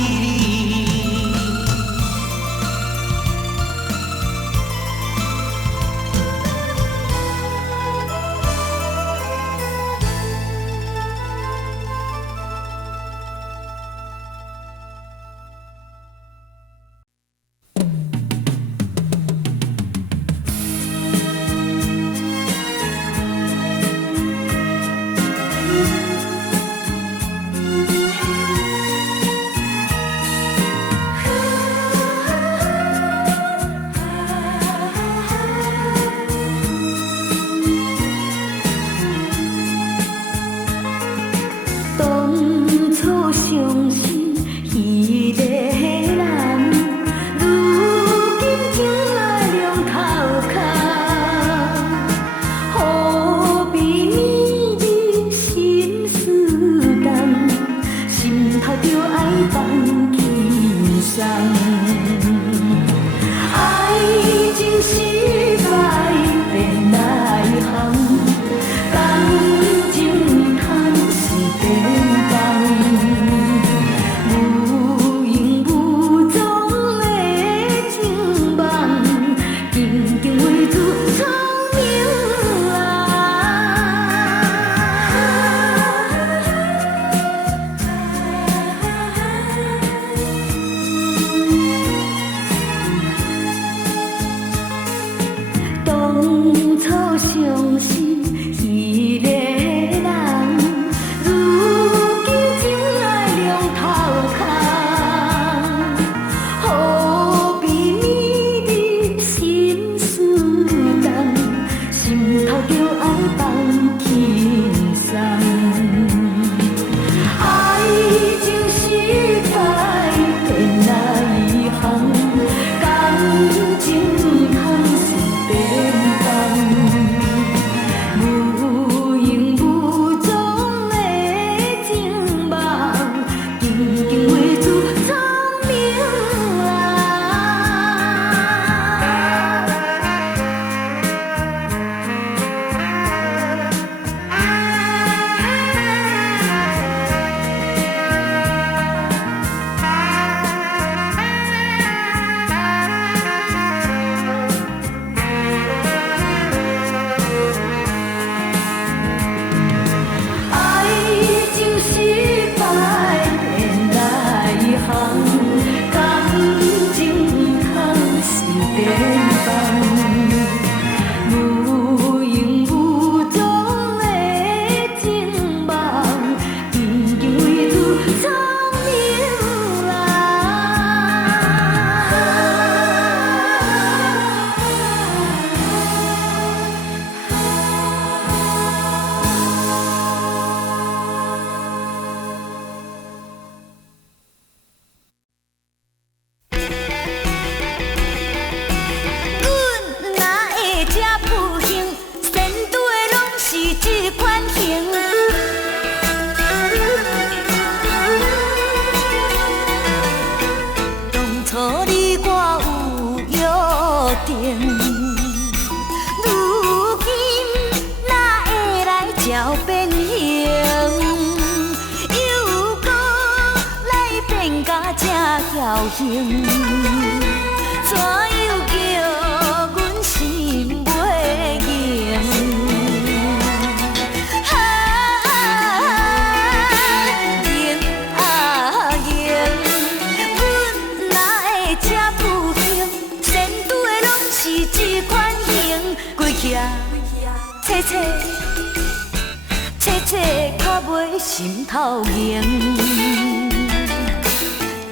心头凝，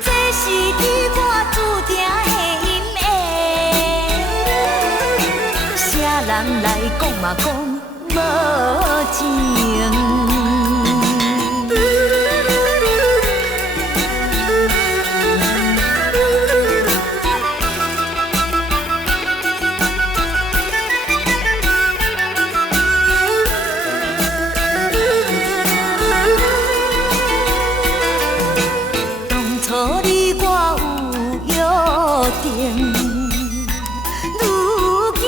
这是你我注定的因缘。啥人来讲嘛讲无情。如今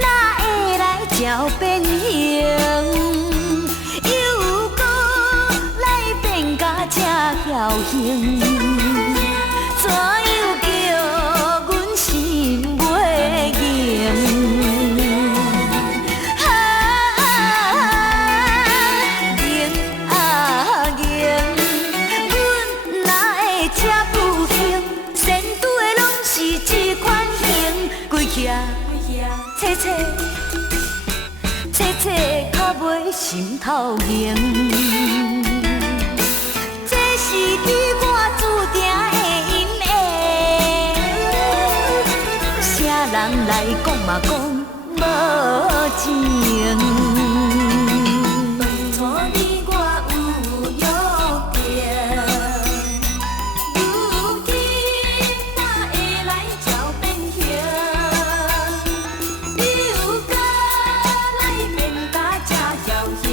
哪会来照变形？犹兴，怎样叫阮心袂静？凝凝，阮哪会这不幸？前拄的拢是这款型，规遐切切。切切较袂心头凝，这是你我注定的因缘，啥人来讲嘛讲无情。当初你我有约定，如今哪会来照变形？又甲变甲这侥幸，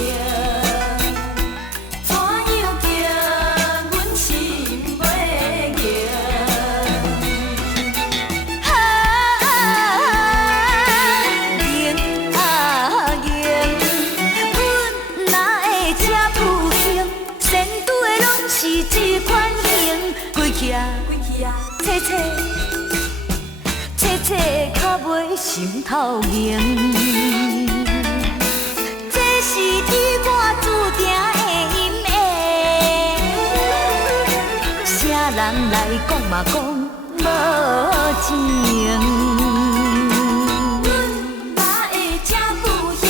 怎样叫阮心袂静？凝凝，阮哪会这不幸？前拄的拢是这款型，规遐切切切切，较袂心头凝。是你我注定的因缘，啥人来讲嘛讲无情。阮哪会这不幸？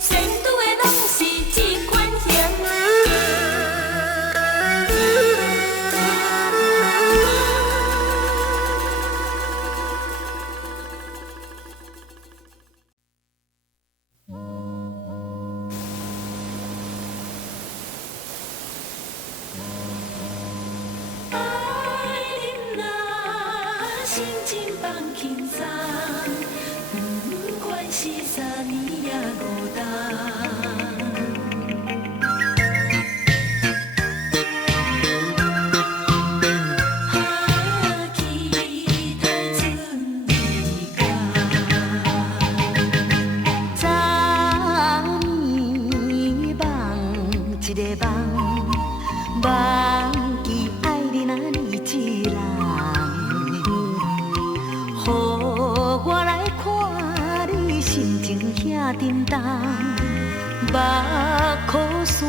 前拄的拢是这款型。心情放轻松，不管是3年也5冬。期待春离昨暝梦一个梦，梦记爱你啊你一人。予我来看你心情遐沉重，目眶线红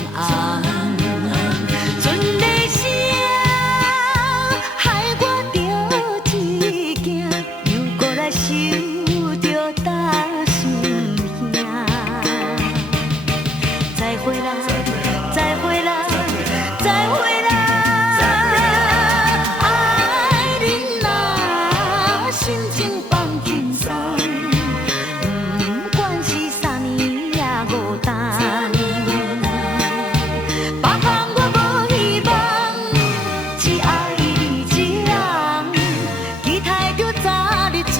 红，春的声害我着一惊，又搁来想着担心兄。再会啦，再会啦，再会啦。心情放轻松，不管是3年也5冬。别项我无希望，只爱你一人，期待着早日准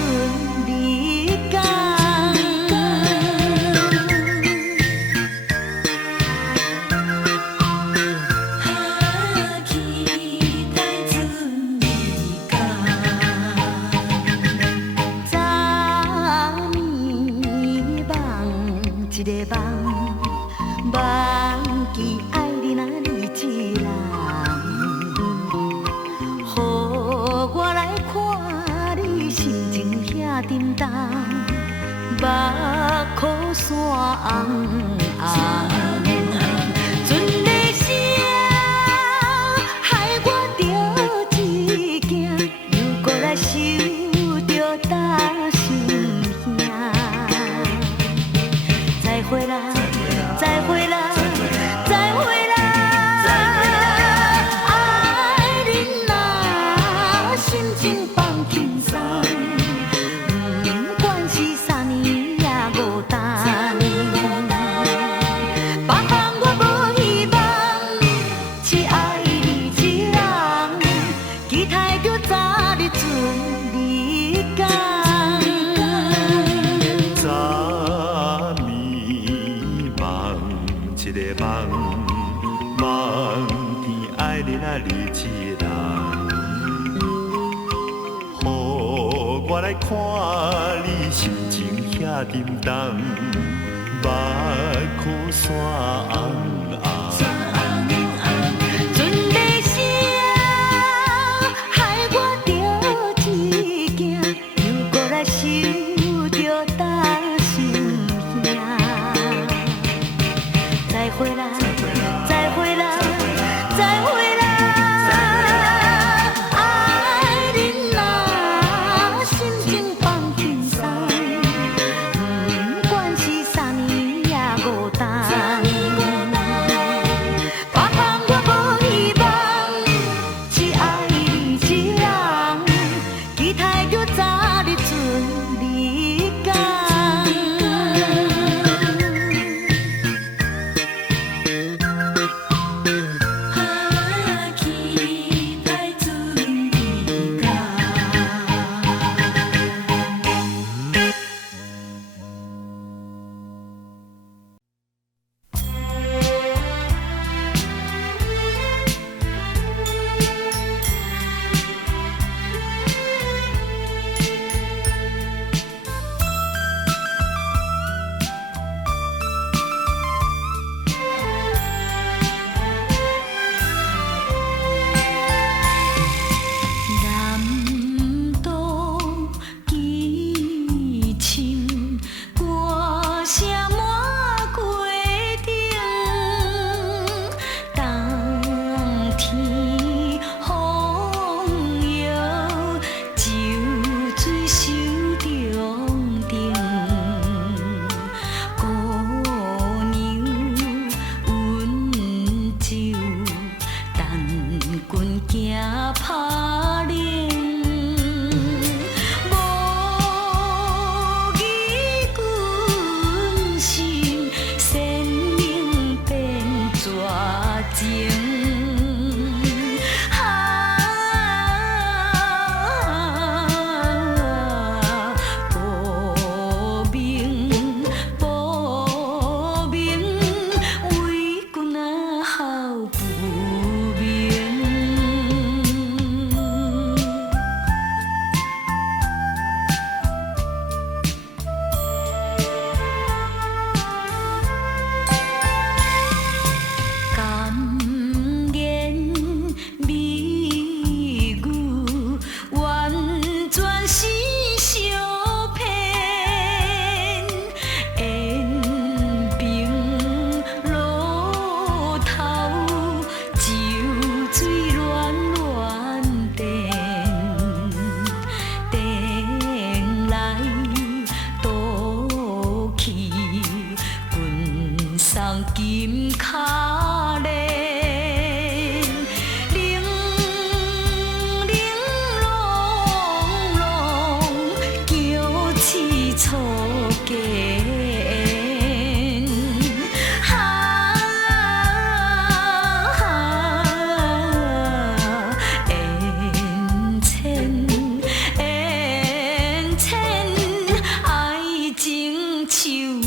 你讲。期待准你讲。一个梦，梦记爱你啊你一人，予我来看你心情遐沉重，目眶线红红，春的声害我着一惊，又搁来想着担心兄。再会啦，再会啦，再会啦，爱人啊，心情放轻松，不管是3年也5冬。别项我无希望，只爱你一人，期待着早日准你讲。一个梦，梦见爱你啊你一人，予我来看你心情遐沉重，目眶线红红。再回来，再回来。爱恁若心情放轻松，不管是三年也五冬，别看我无希望，只爱你一人，期待着早日准你讲。期待准你讲。南岛凄深，歌声满街顶。冬天风摇，酒水手中灯。姑娘温酒，等君行拍铃。无义君心，生命变绝情。报名，为君啊好不明。甘言蜜语，完全是相骗。缘平路头，酒水乱乱澱，澱来倒去，君送金卡链，零零落落，叫起错见。缘浅，爱情像云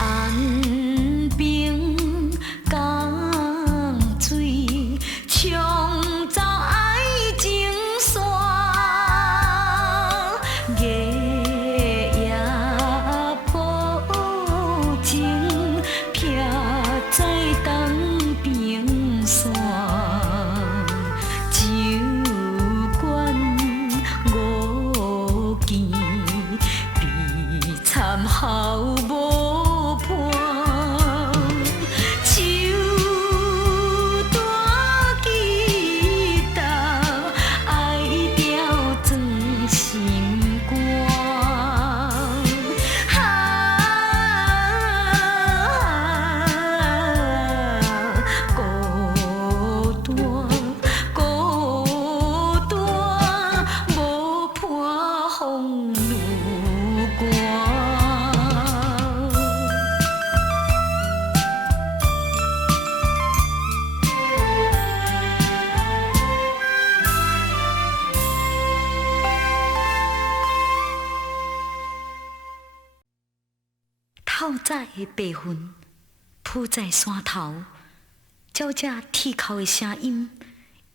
安平江水，冲走爱情线，月夜抱情，撇在东平线。酒馆五更，悲惨好无伴。手弹吉他，爱调装心肝。孤单，无伴风愈寒。透早的白云铺在山头，照这啼哭的声音，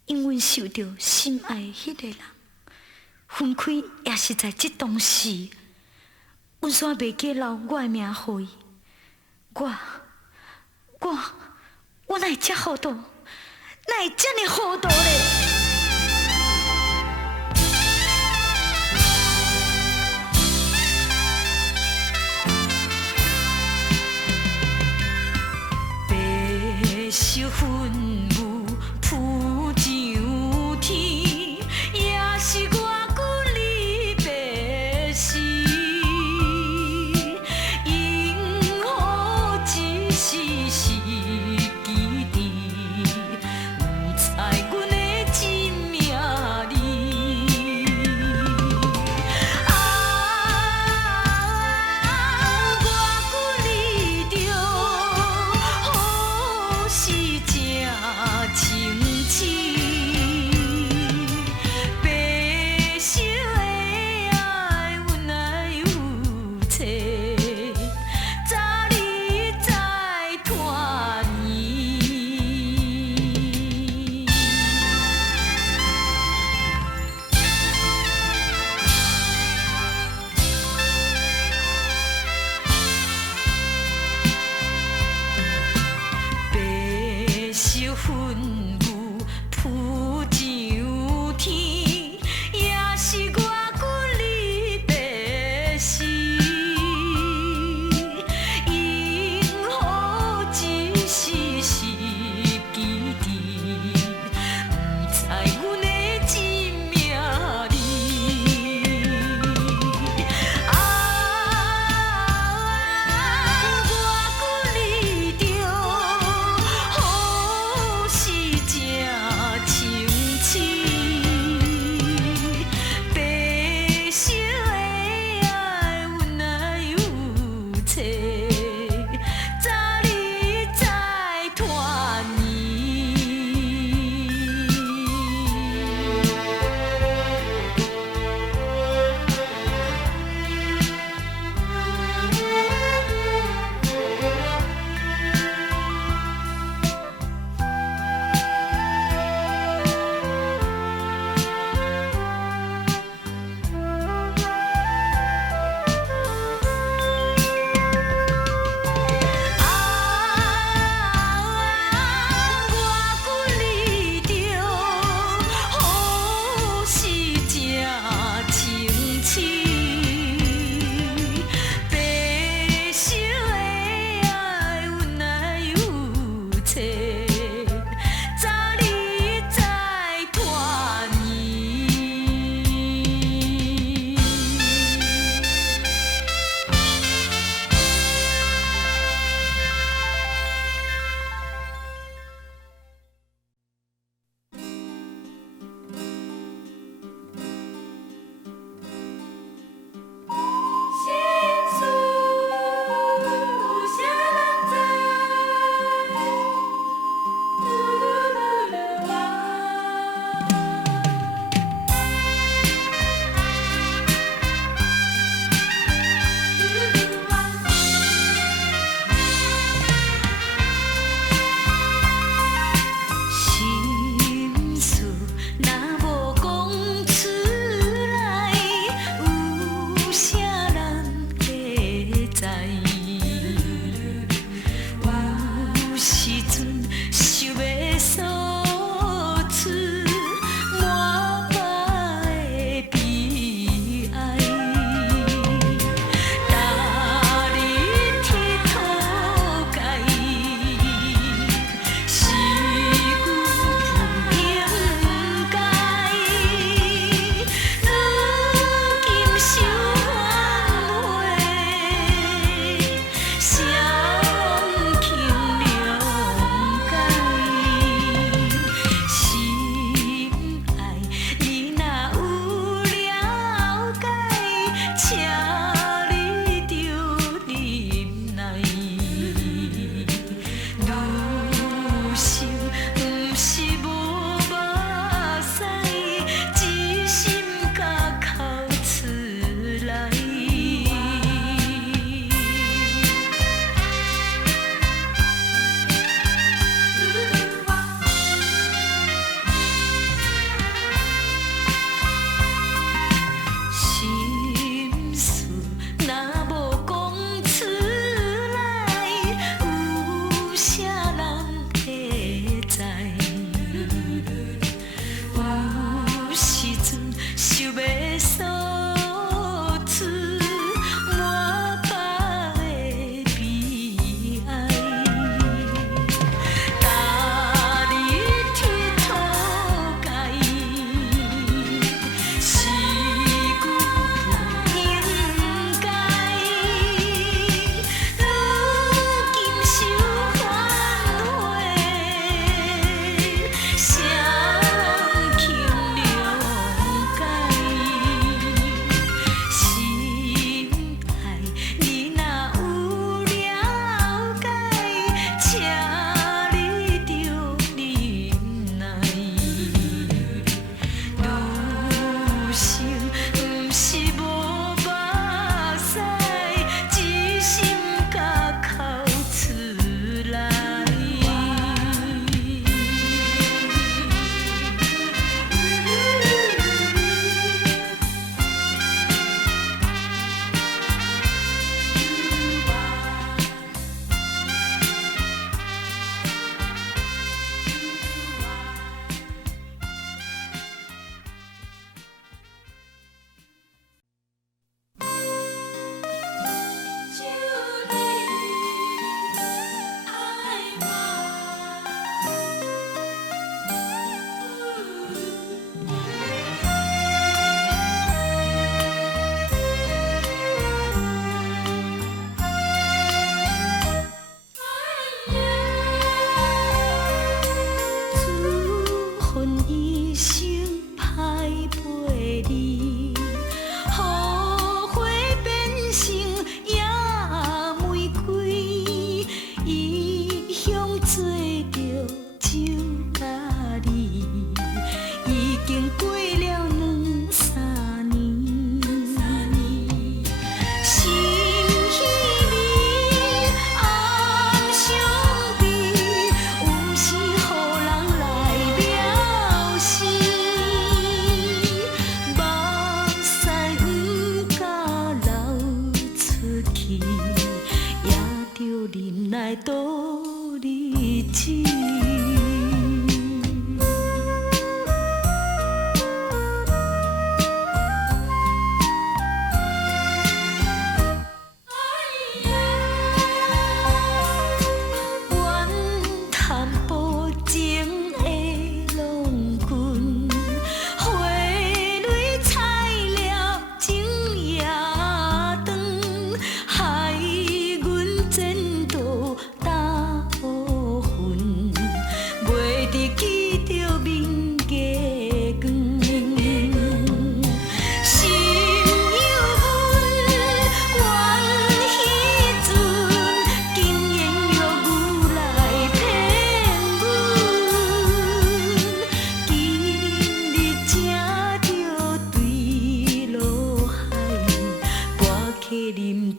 永远受着心爱的迄个人。分开也是在这当时，阮煞袂记留我的名互伊。我哪会遮糊涂？哪会遮尔糊涂咧？白首云雾铺上天，也是我故里白死。因何一时是记忆？不知阮的情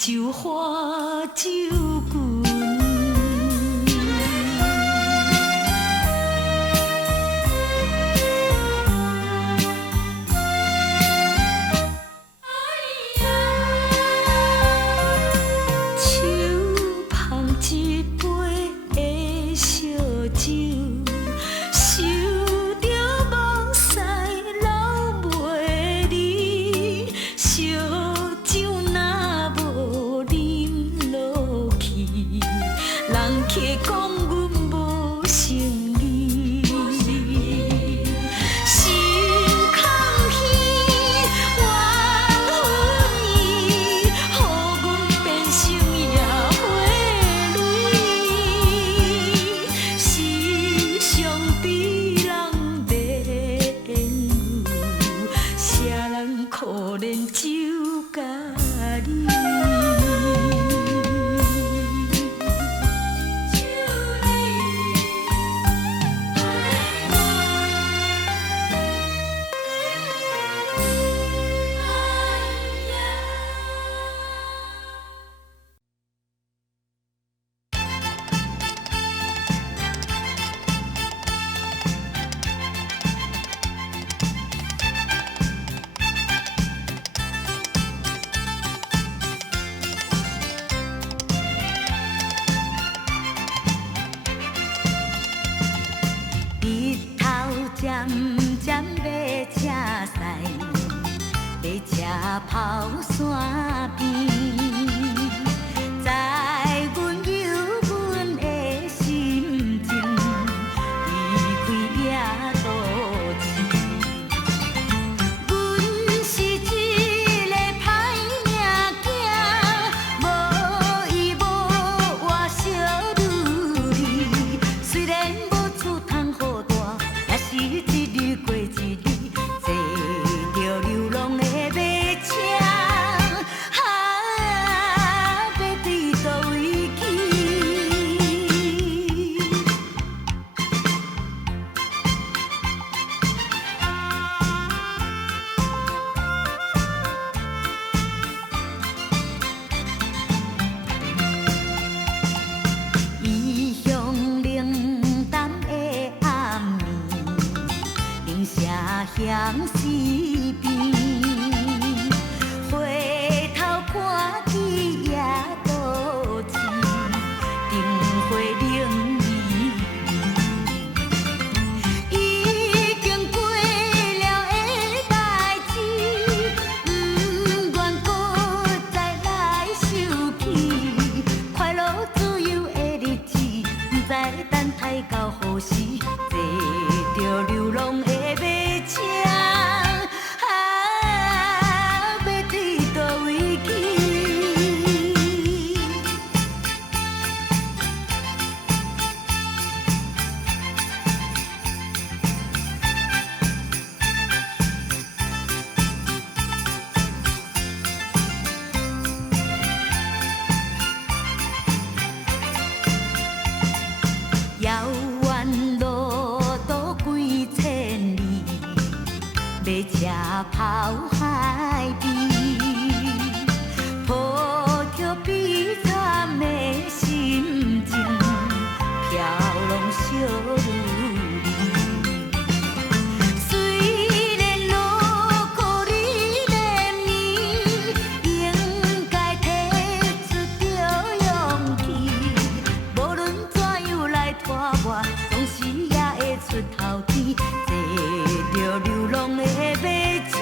州花酒群。渐渐要车驶，要车跑山边，在阮有阮的心情，离开野都市。阮是一个歹命囝，无依无靠小女儿，虽然无厝通好住。也是一日过一日，坐着流浪的马车，要对倒位去？异乡冷淡的暗暝。社乡西边，回头看去野都市，灯火冷意。已经过了的代志，不愿搁再来想起。快乐自由的日子，不知等待到何时，坐着流浪的。遥远路途几千里，马车跑海边，抱着悲惨的心情，飘浪小女儿。虽然路苦你怜悯，应该提出着勇气，无论怎样来拖磨，总是也会出头天，坐着流浪的马车。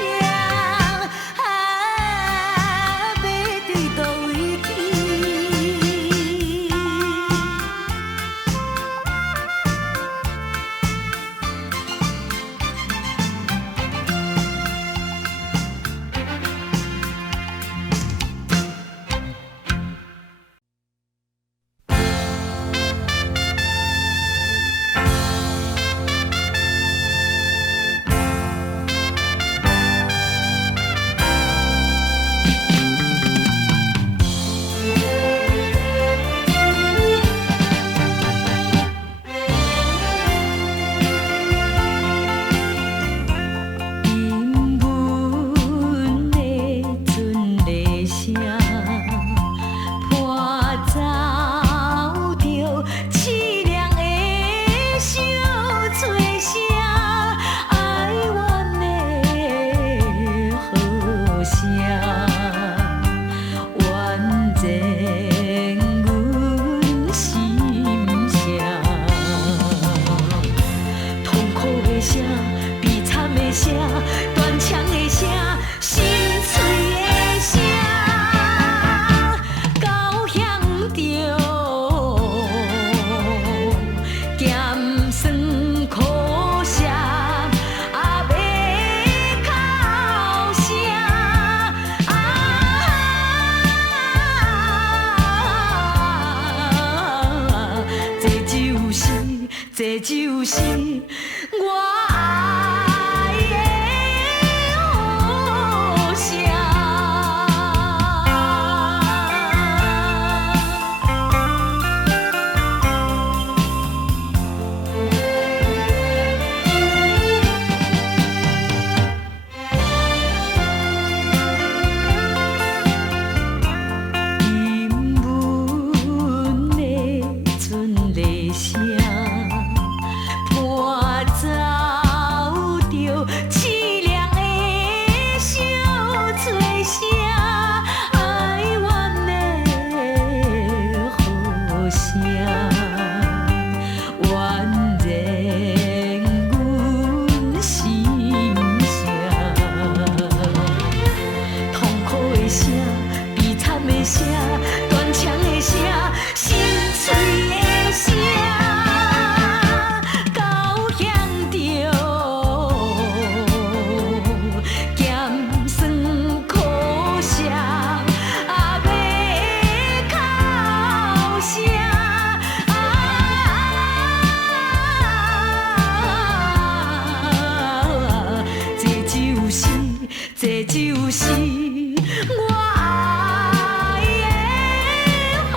是我爱的故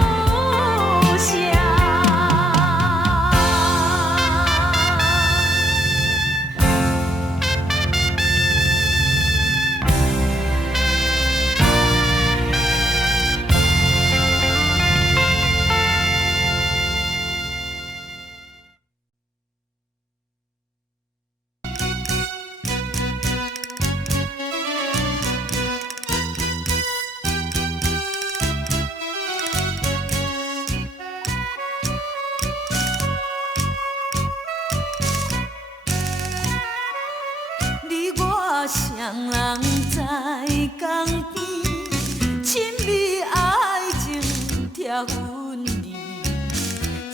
乡。你我双人在江边，亲密爱情贴分离，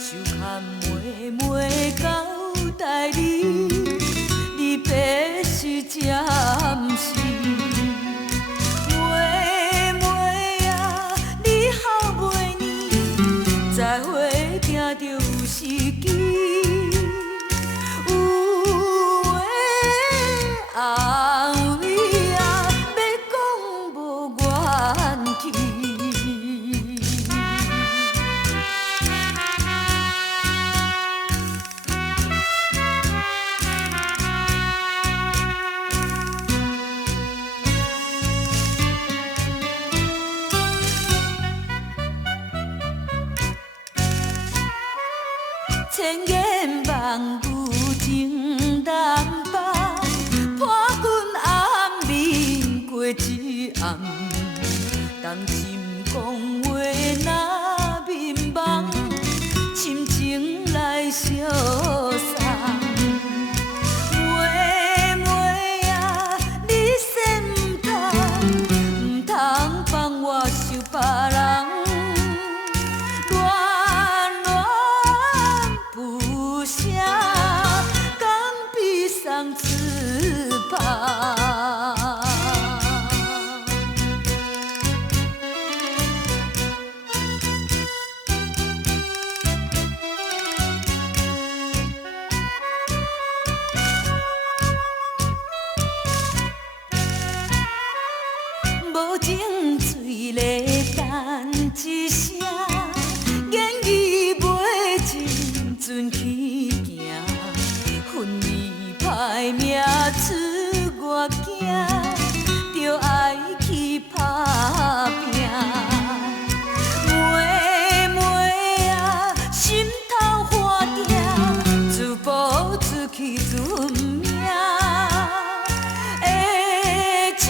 手牵妹妹交代你，你别是暂时。妹妹啊，你好袂呢，再会听着有时机。安慰啊，要讲无怨气。千言万语情难放。破军暗面过一暗，当心讲话若面梦，深情来相送。妹妹啊，你先唔通放我受别人恋恋不舍，敢比上翅膀。无情嘴咧等一声，言语袂真准去行，分离歹命出外行，着爱去打拼。妹妹啊，心头花定，自暴自弃存命，的手。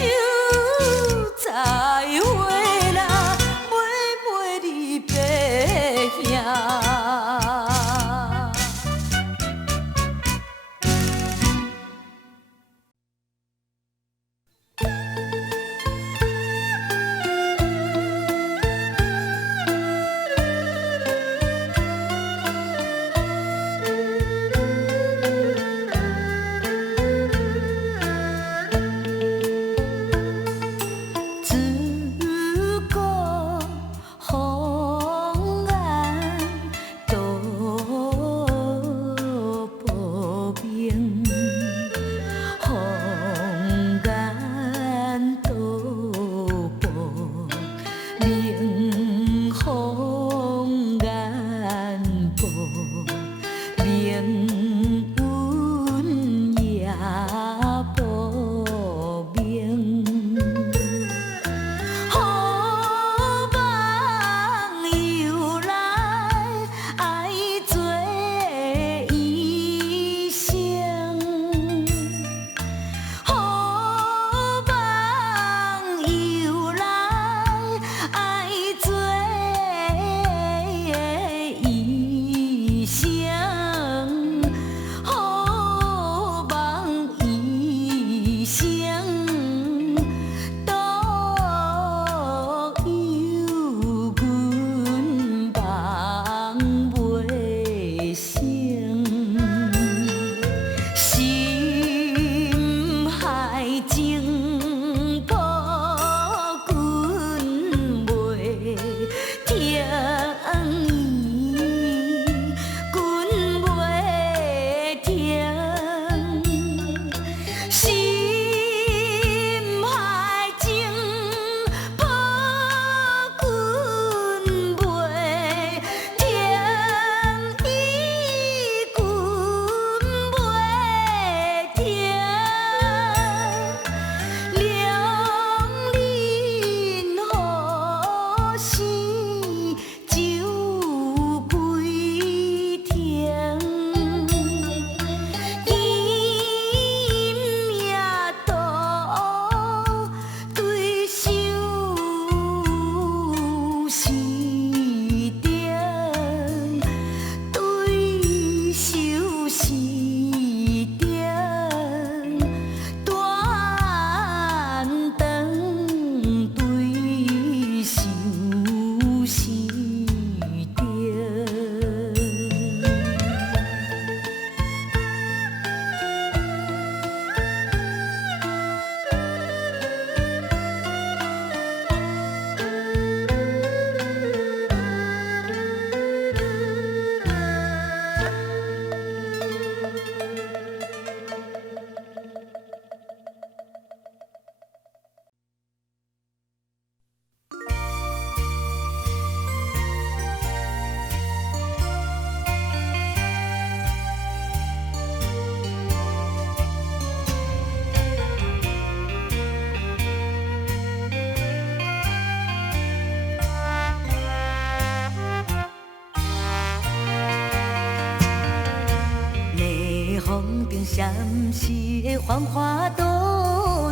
繁华都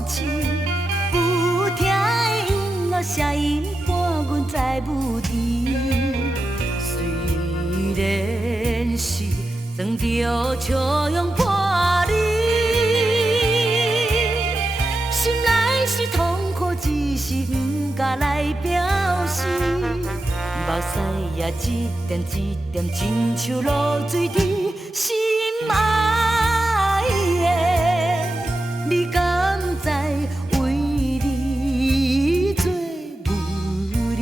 市，不听的音乐声音伴阮在舞池。虽然是装着笑容破例，心内是痛苦，只是不敢来表示。目屎也一点一点亲像露水在心爱的，你敢知为你做无力？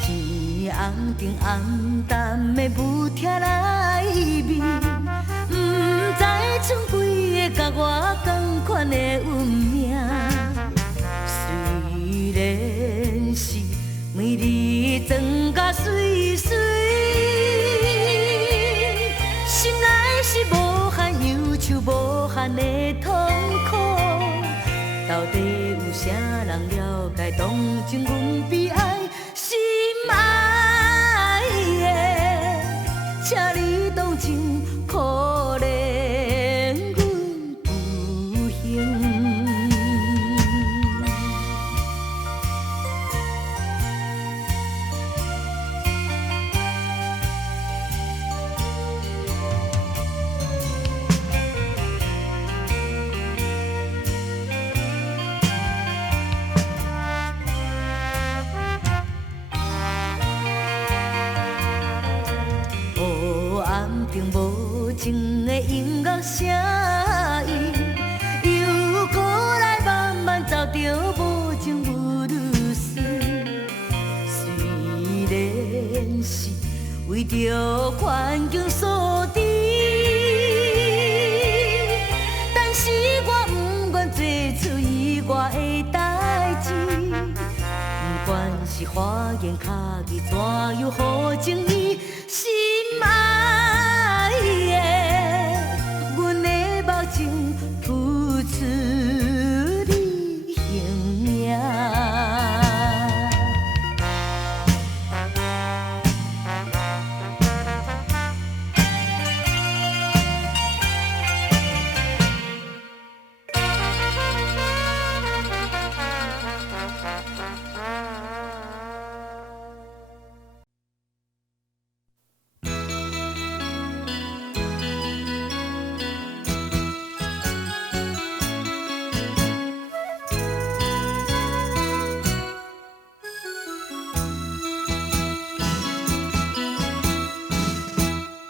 天红顶红淡的舞厅内面，不知剩几个甲我同款的运命。虽然是每日装甲水水，心内是无限忧愁，无限的痛苦。到底有啥人了解当真阮悲哀心爱的？请你同情可怜阮不幸。黑暗中无情的音乐声音，又过来慢慢走着无情无律师。虽然是为着环境所致，但是我不愿做出意外的代志。不管是花言巧语，怎样好情意。心爱的，阮的目睭付出你性命。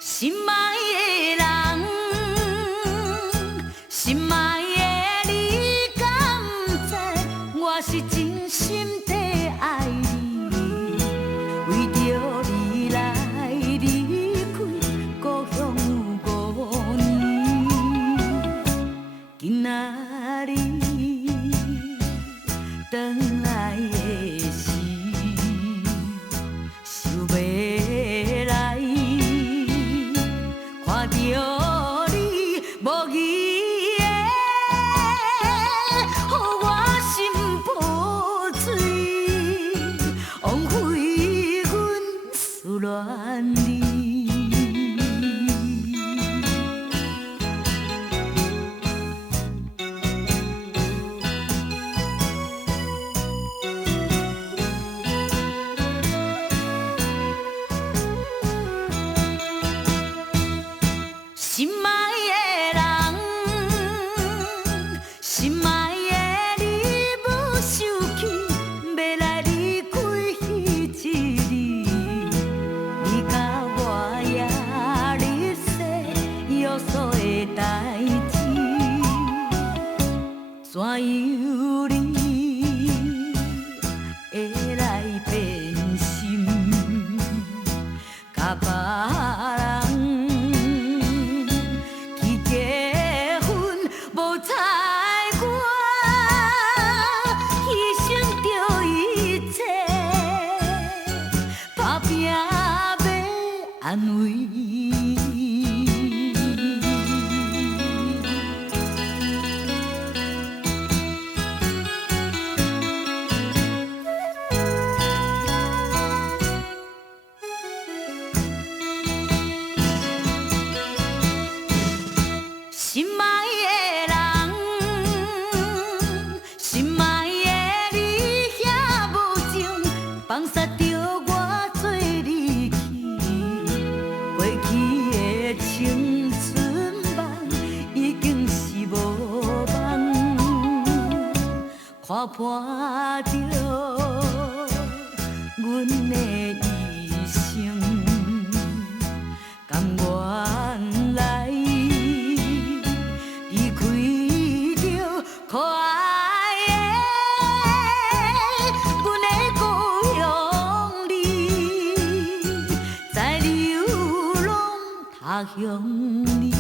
心爱的人，心爱的你，敢知我是真心地爱你？为着你来离开故乡5年，今仔日转来的时，想要来。看着你无义的，予我心破碎，枉费阮思恋你。心爱的人，心爱的你，要想起要来离开迄一日，你甲我也日细约束的代志，怎样你会来变心？甲别人去结婚，无彩我牺牲着一切，打拼要安慰。放杀着我做你去，过去的青春梦已经是无梦，看破着阮的一生，甘愿来离开着可爱的阮的故乡里，在流浪他乡里。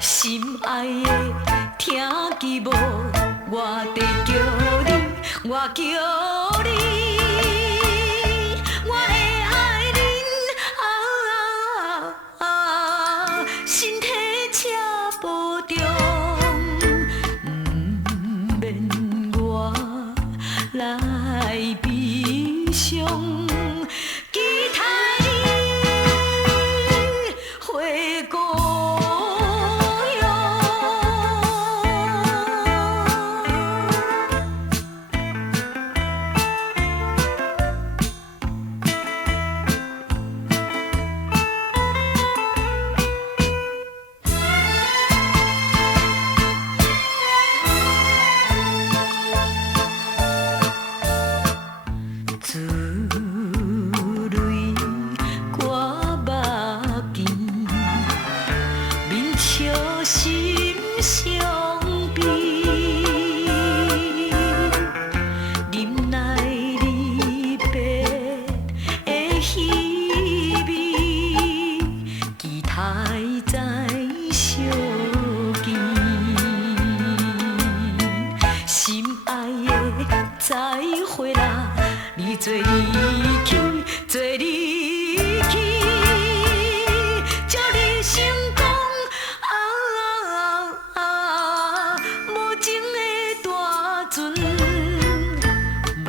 心爱的，听见无？我在叫你，我叫你，我会爱恁身体车无重，免我来悲伤。期待你回故乡。自泪挂目镜，面笑心伤悲。忍耐离别的稀微，期待再相见。心爱的，再会啦！你做离去，做离去，祝你成功。无情的大船，慢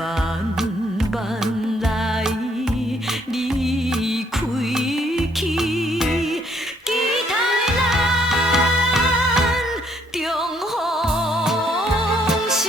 慢来离开去，期待咱重逢时。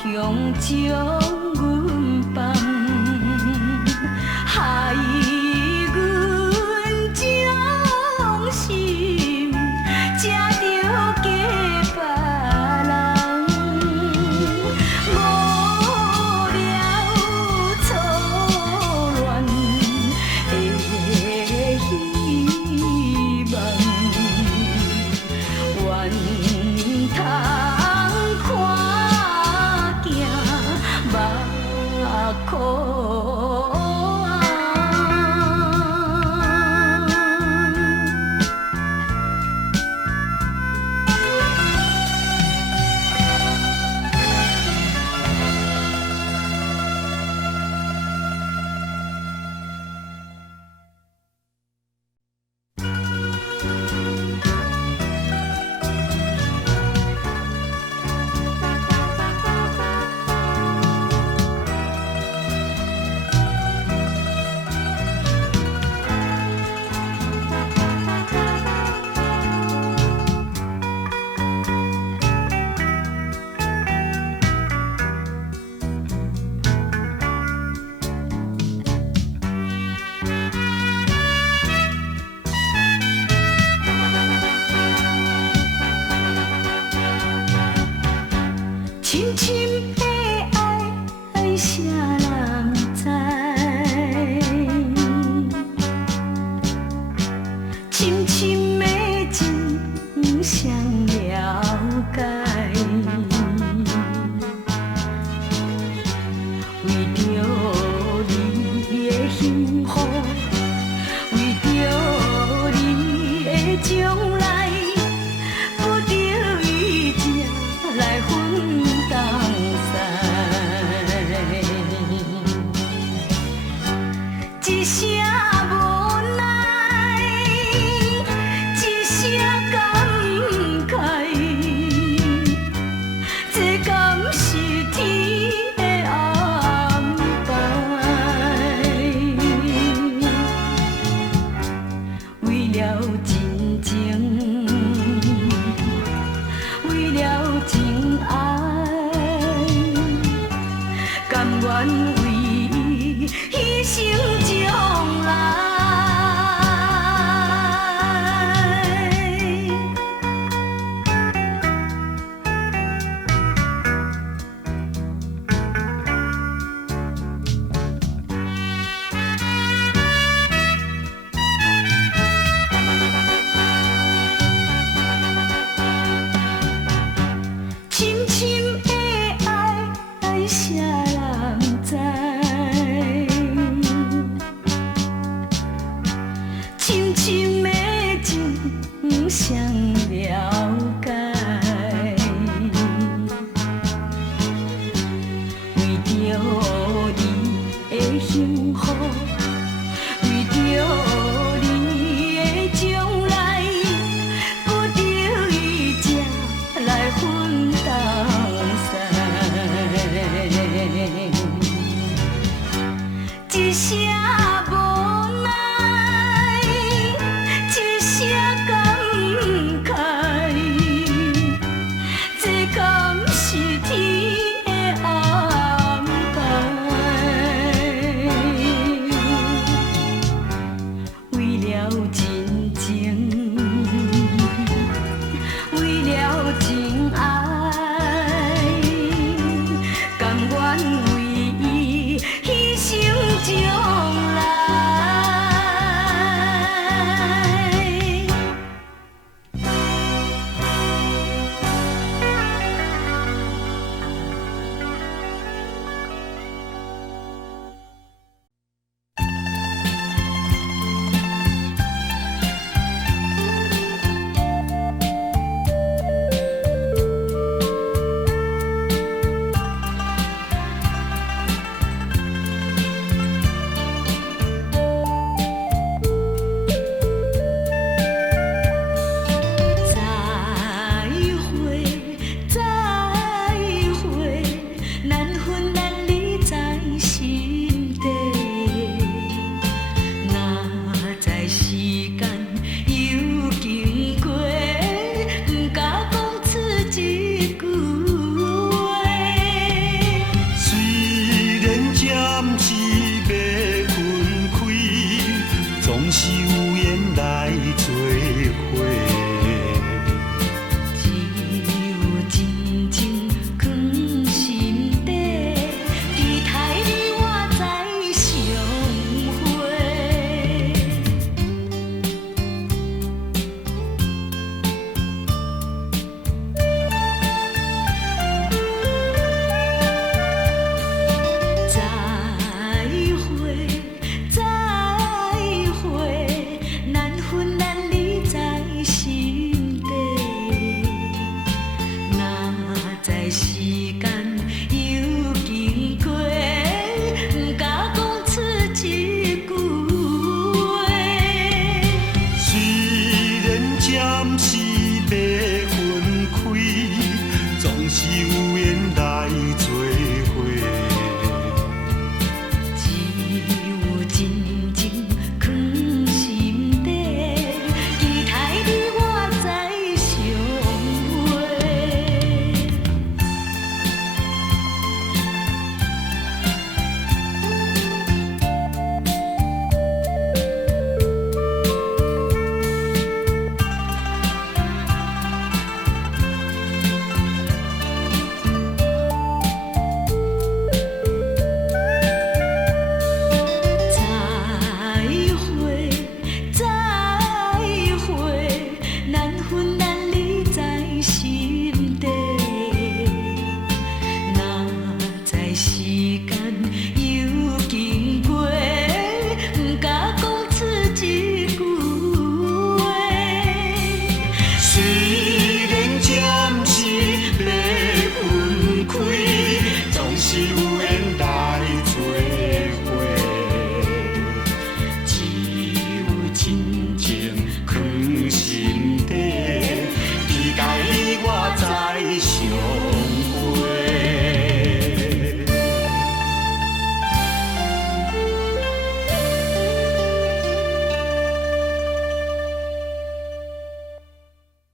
向将阮放，害阮将心吃着嫁别人，无了错乱的希望，愿通看见目眶。深深的爱，谁人知？深深的情，谁了解？为着你的幸福，为着你的将来，不着伊才来分东西。一声无奈，一声感慨，这敢是天的安排？为了真情，为了真爱，甘愿为伊牺牲。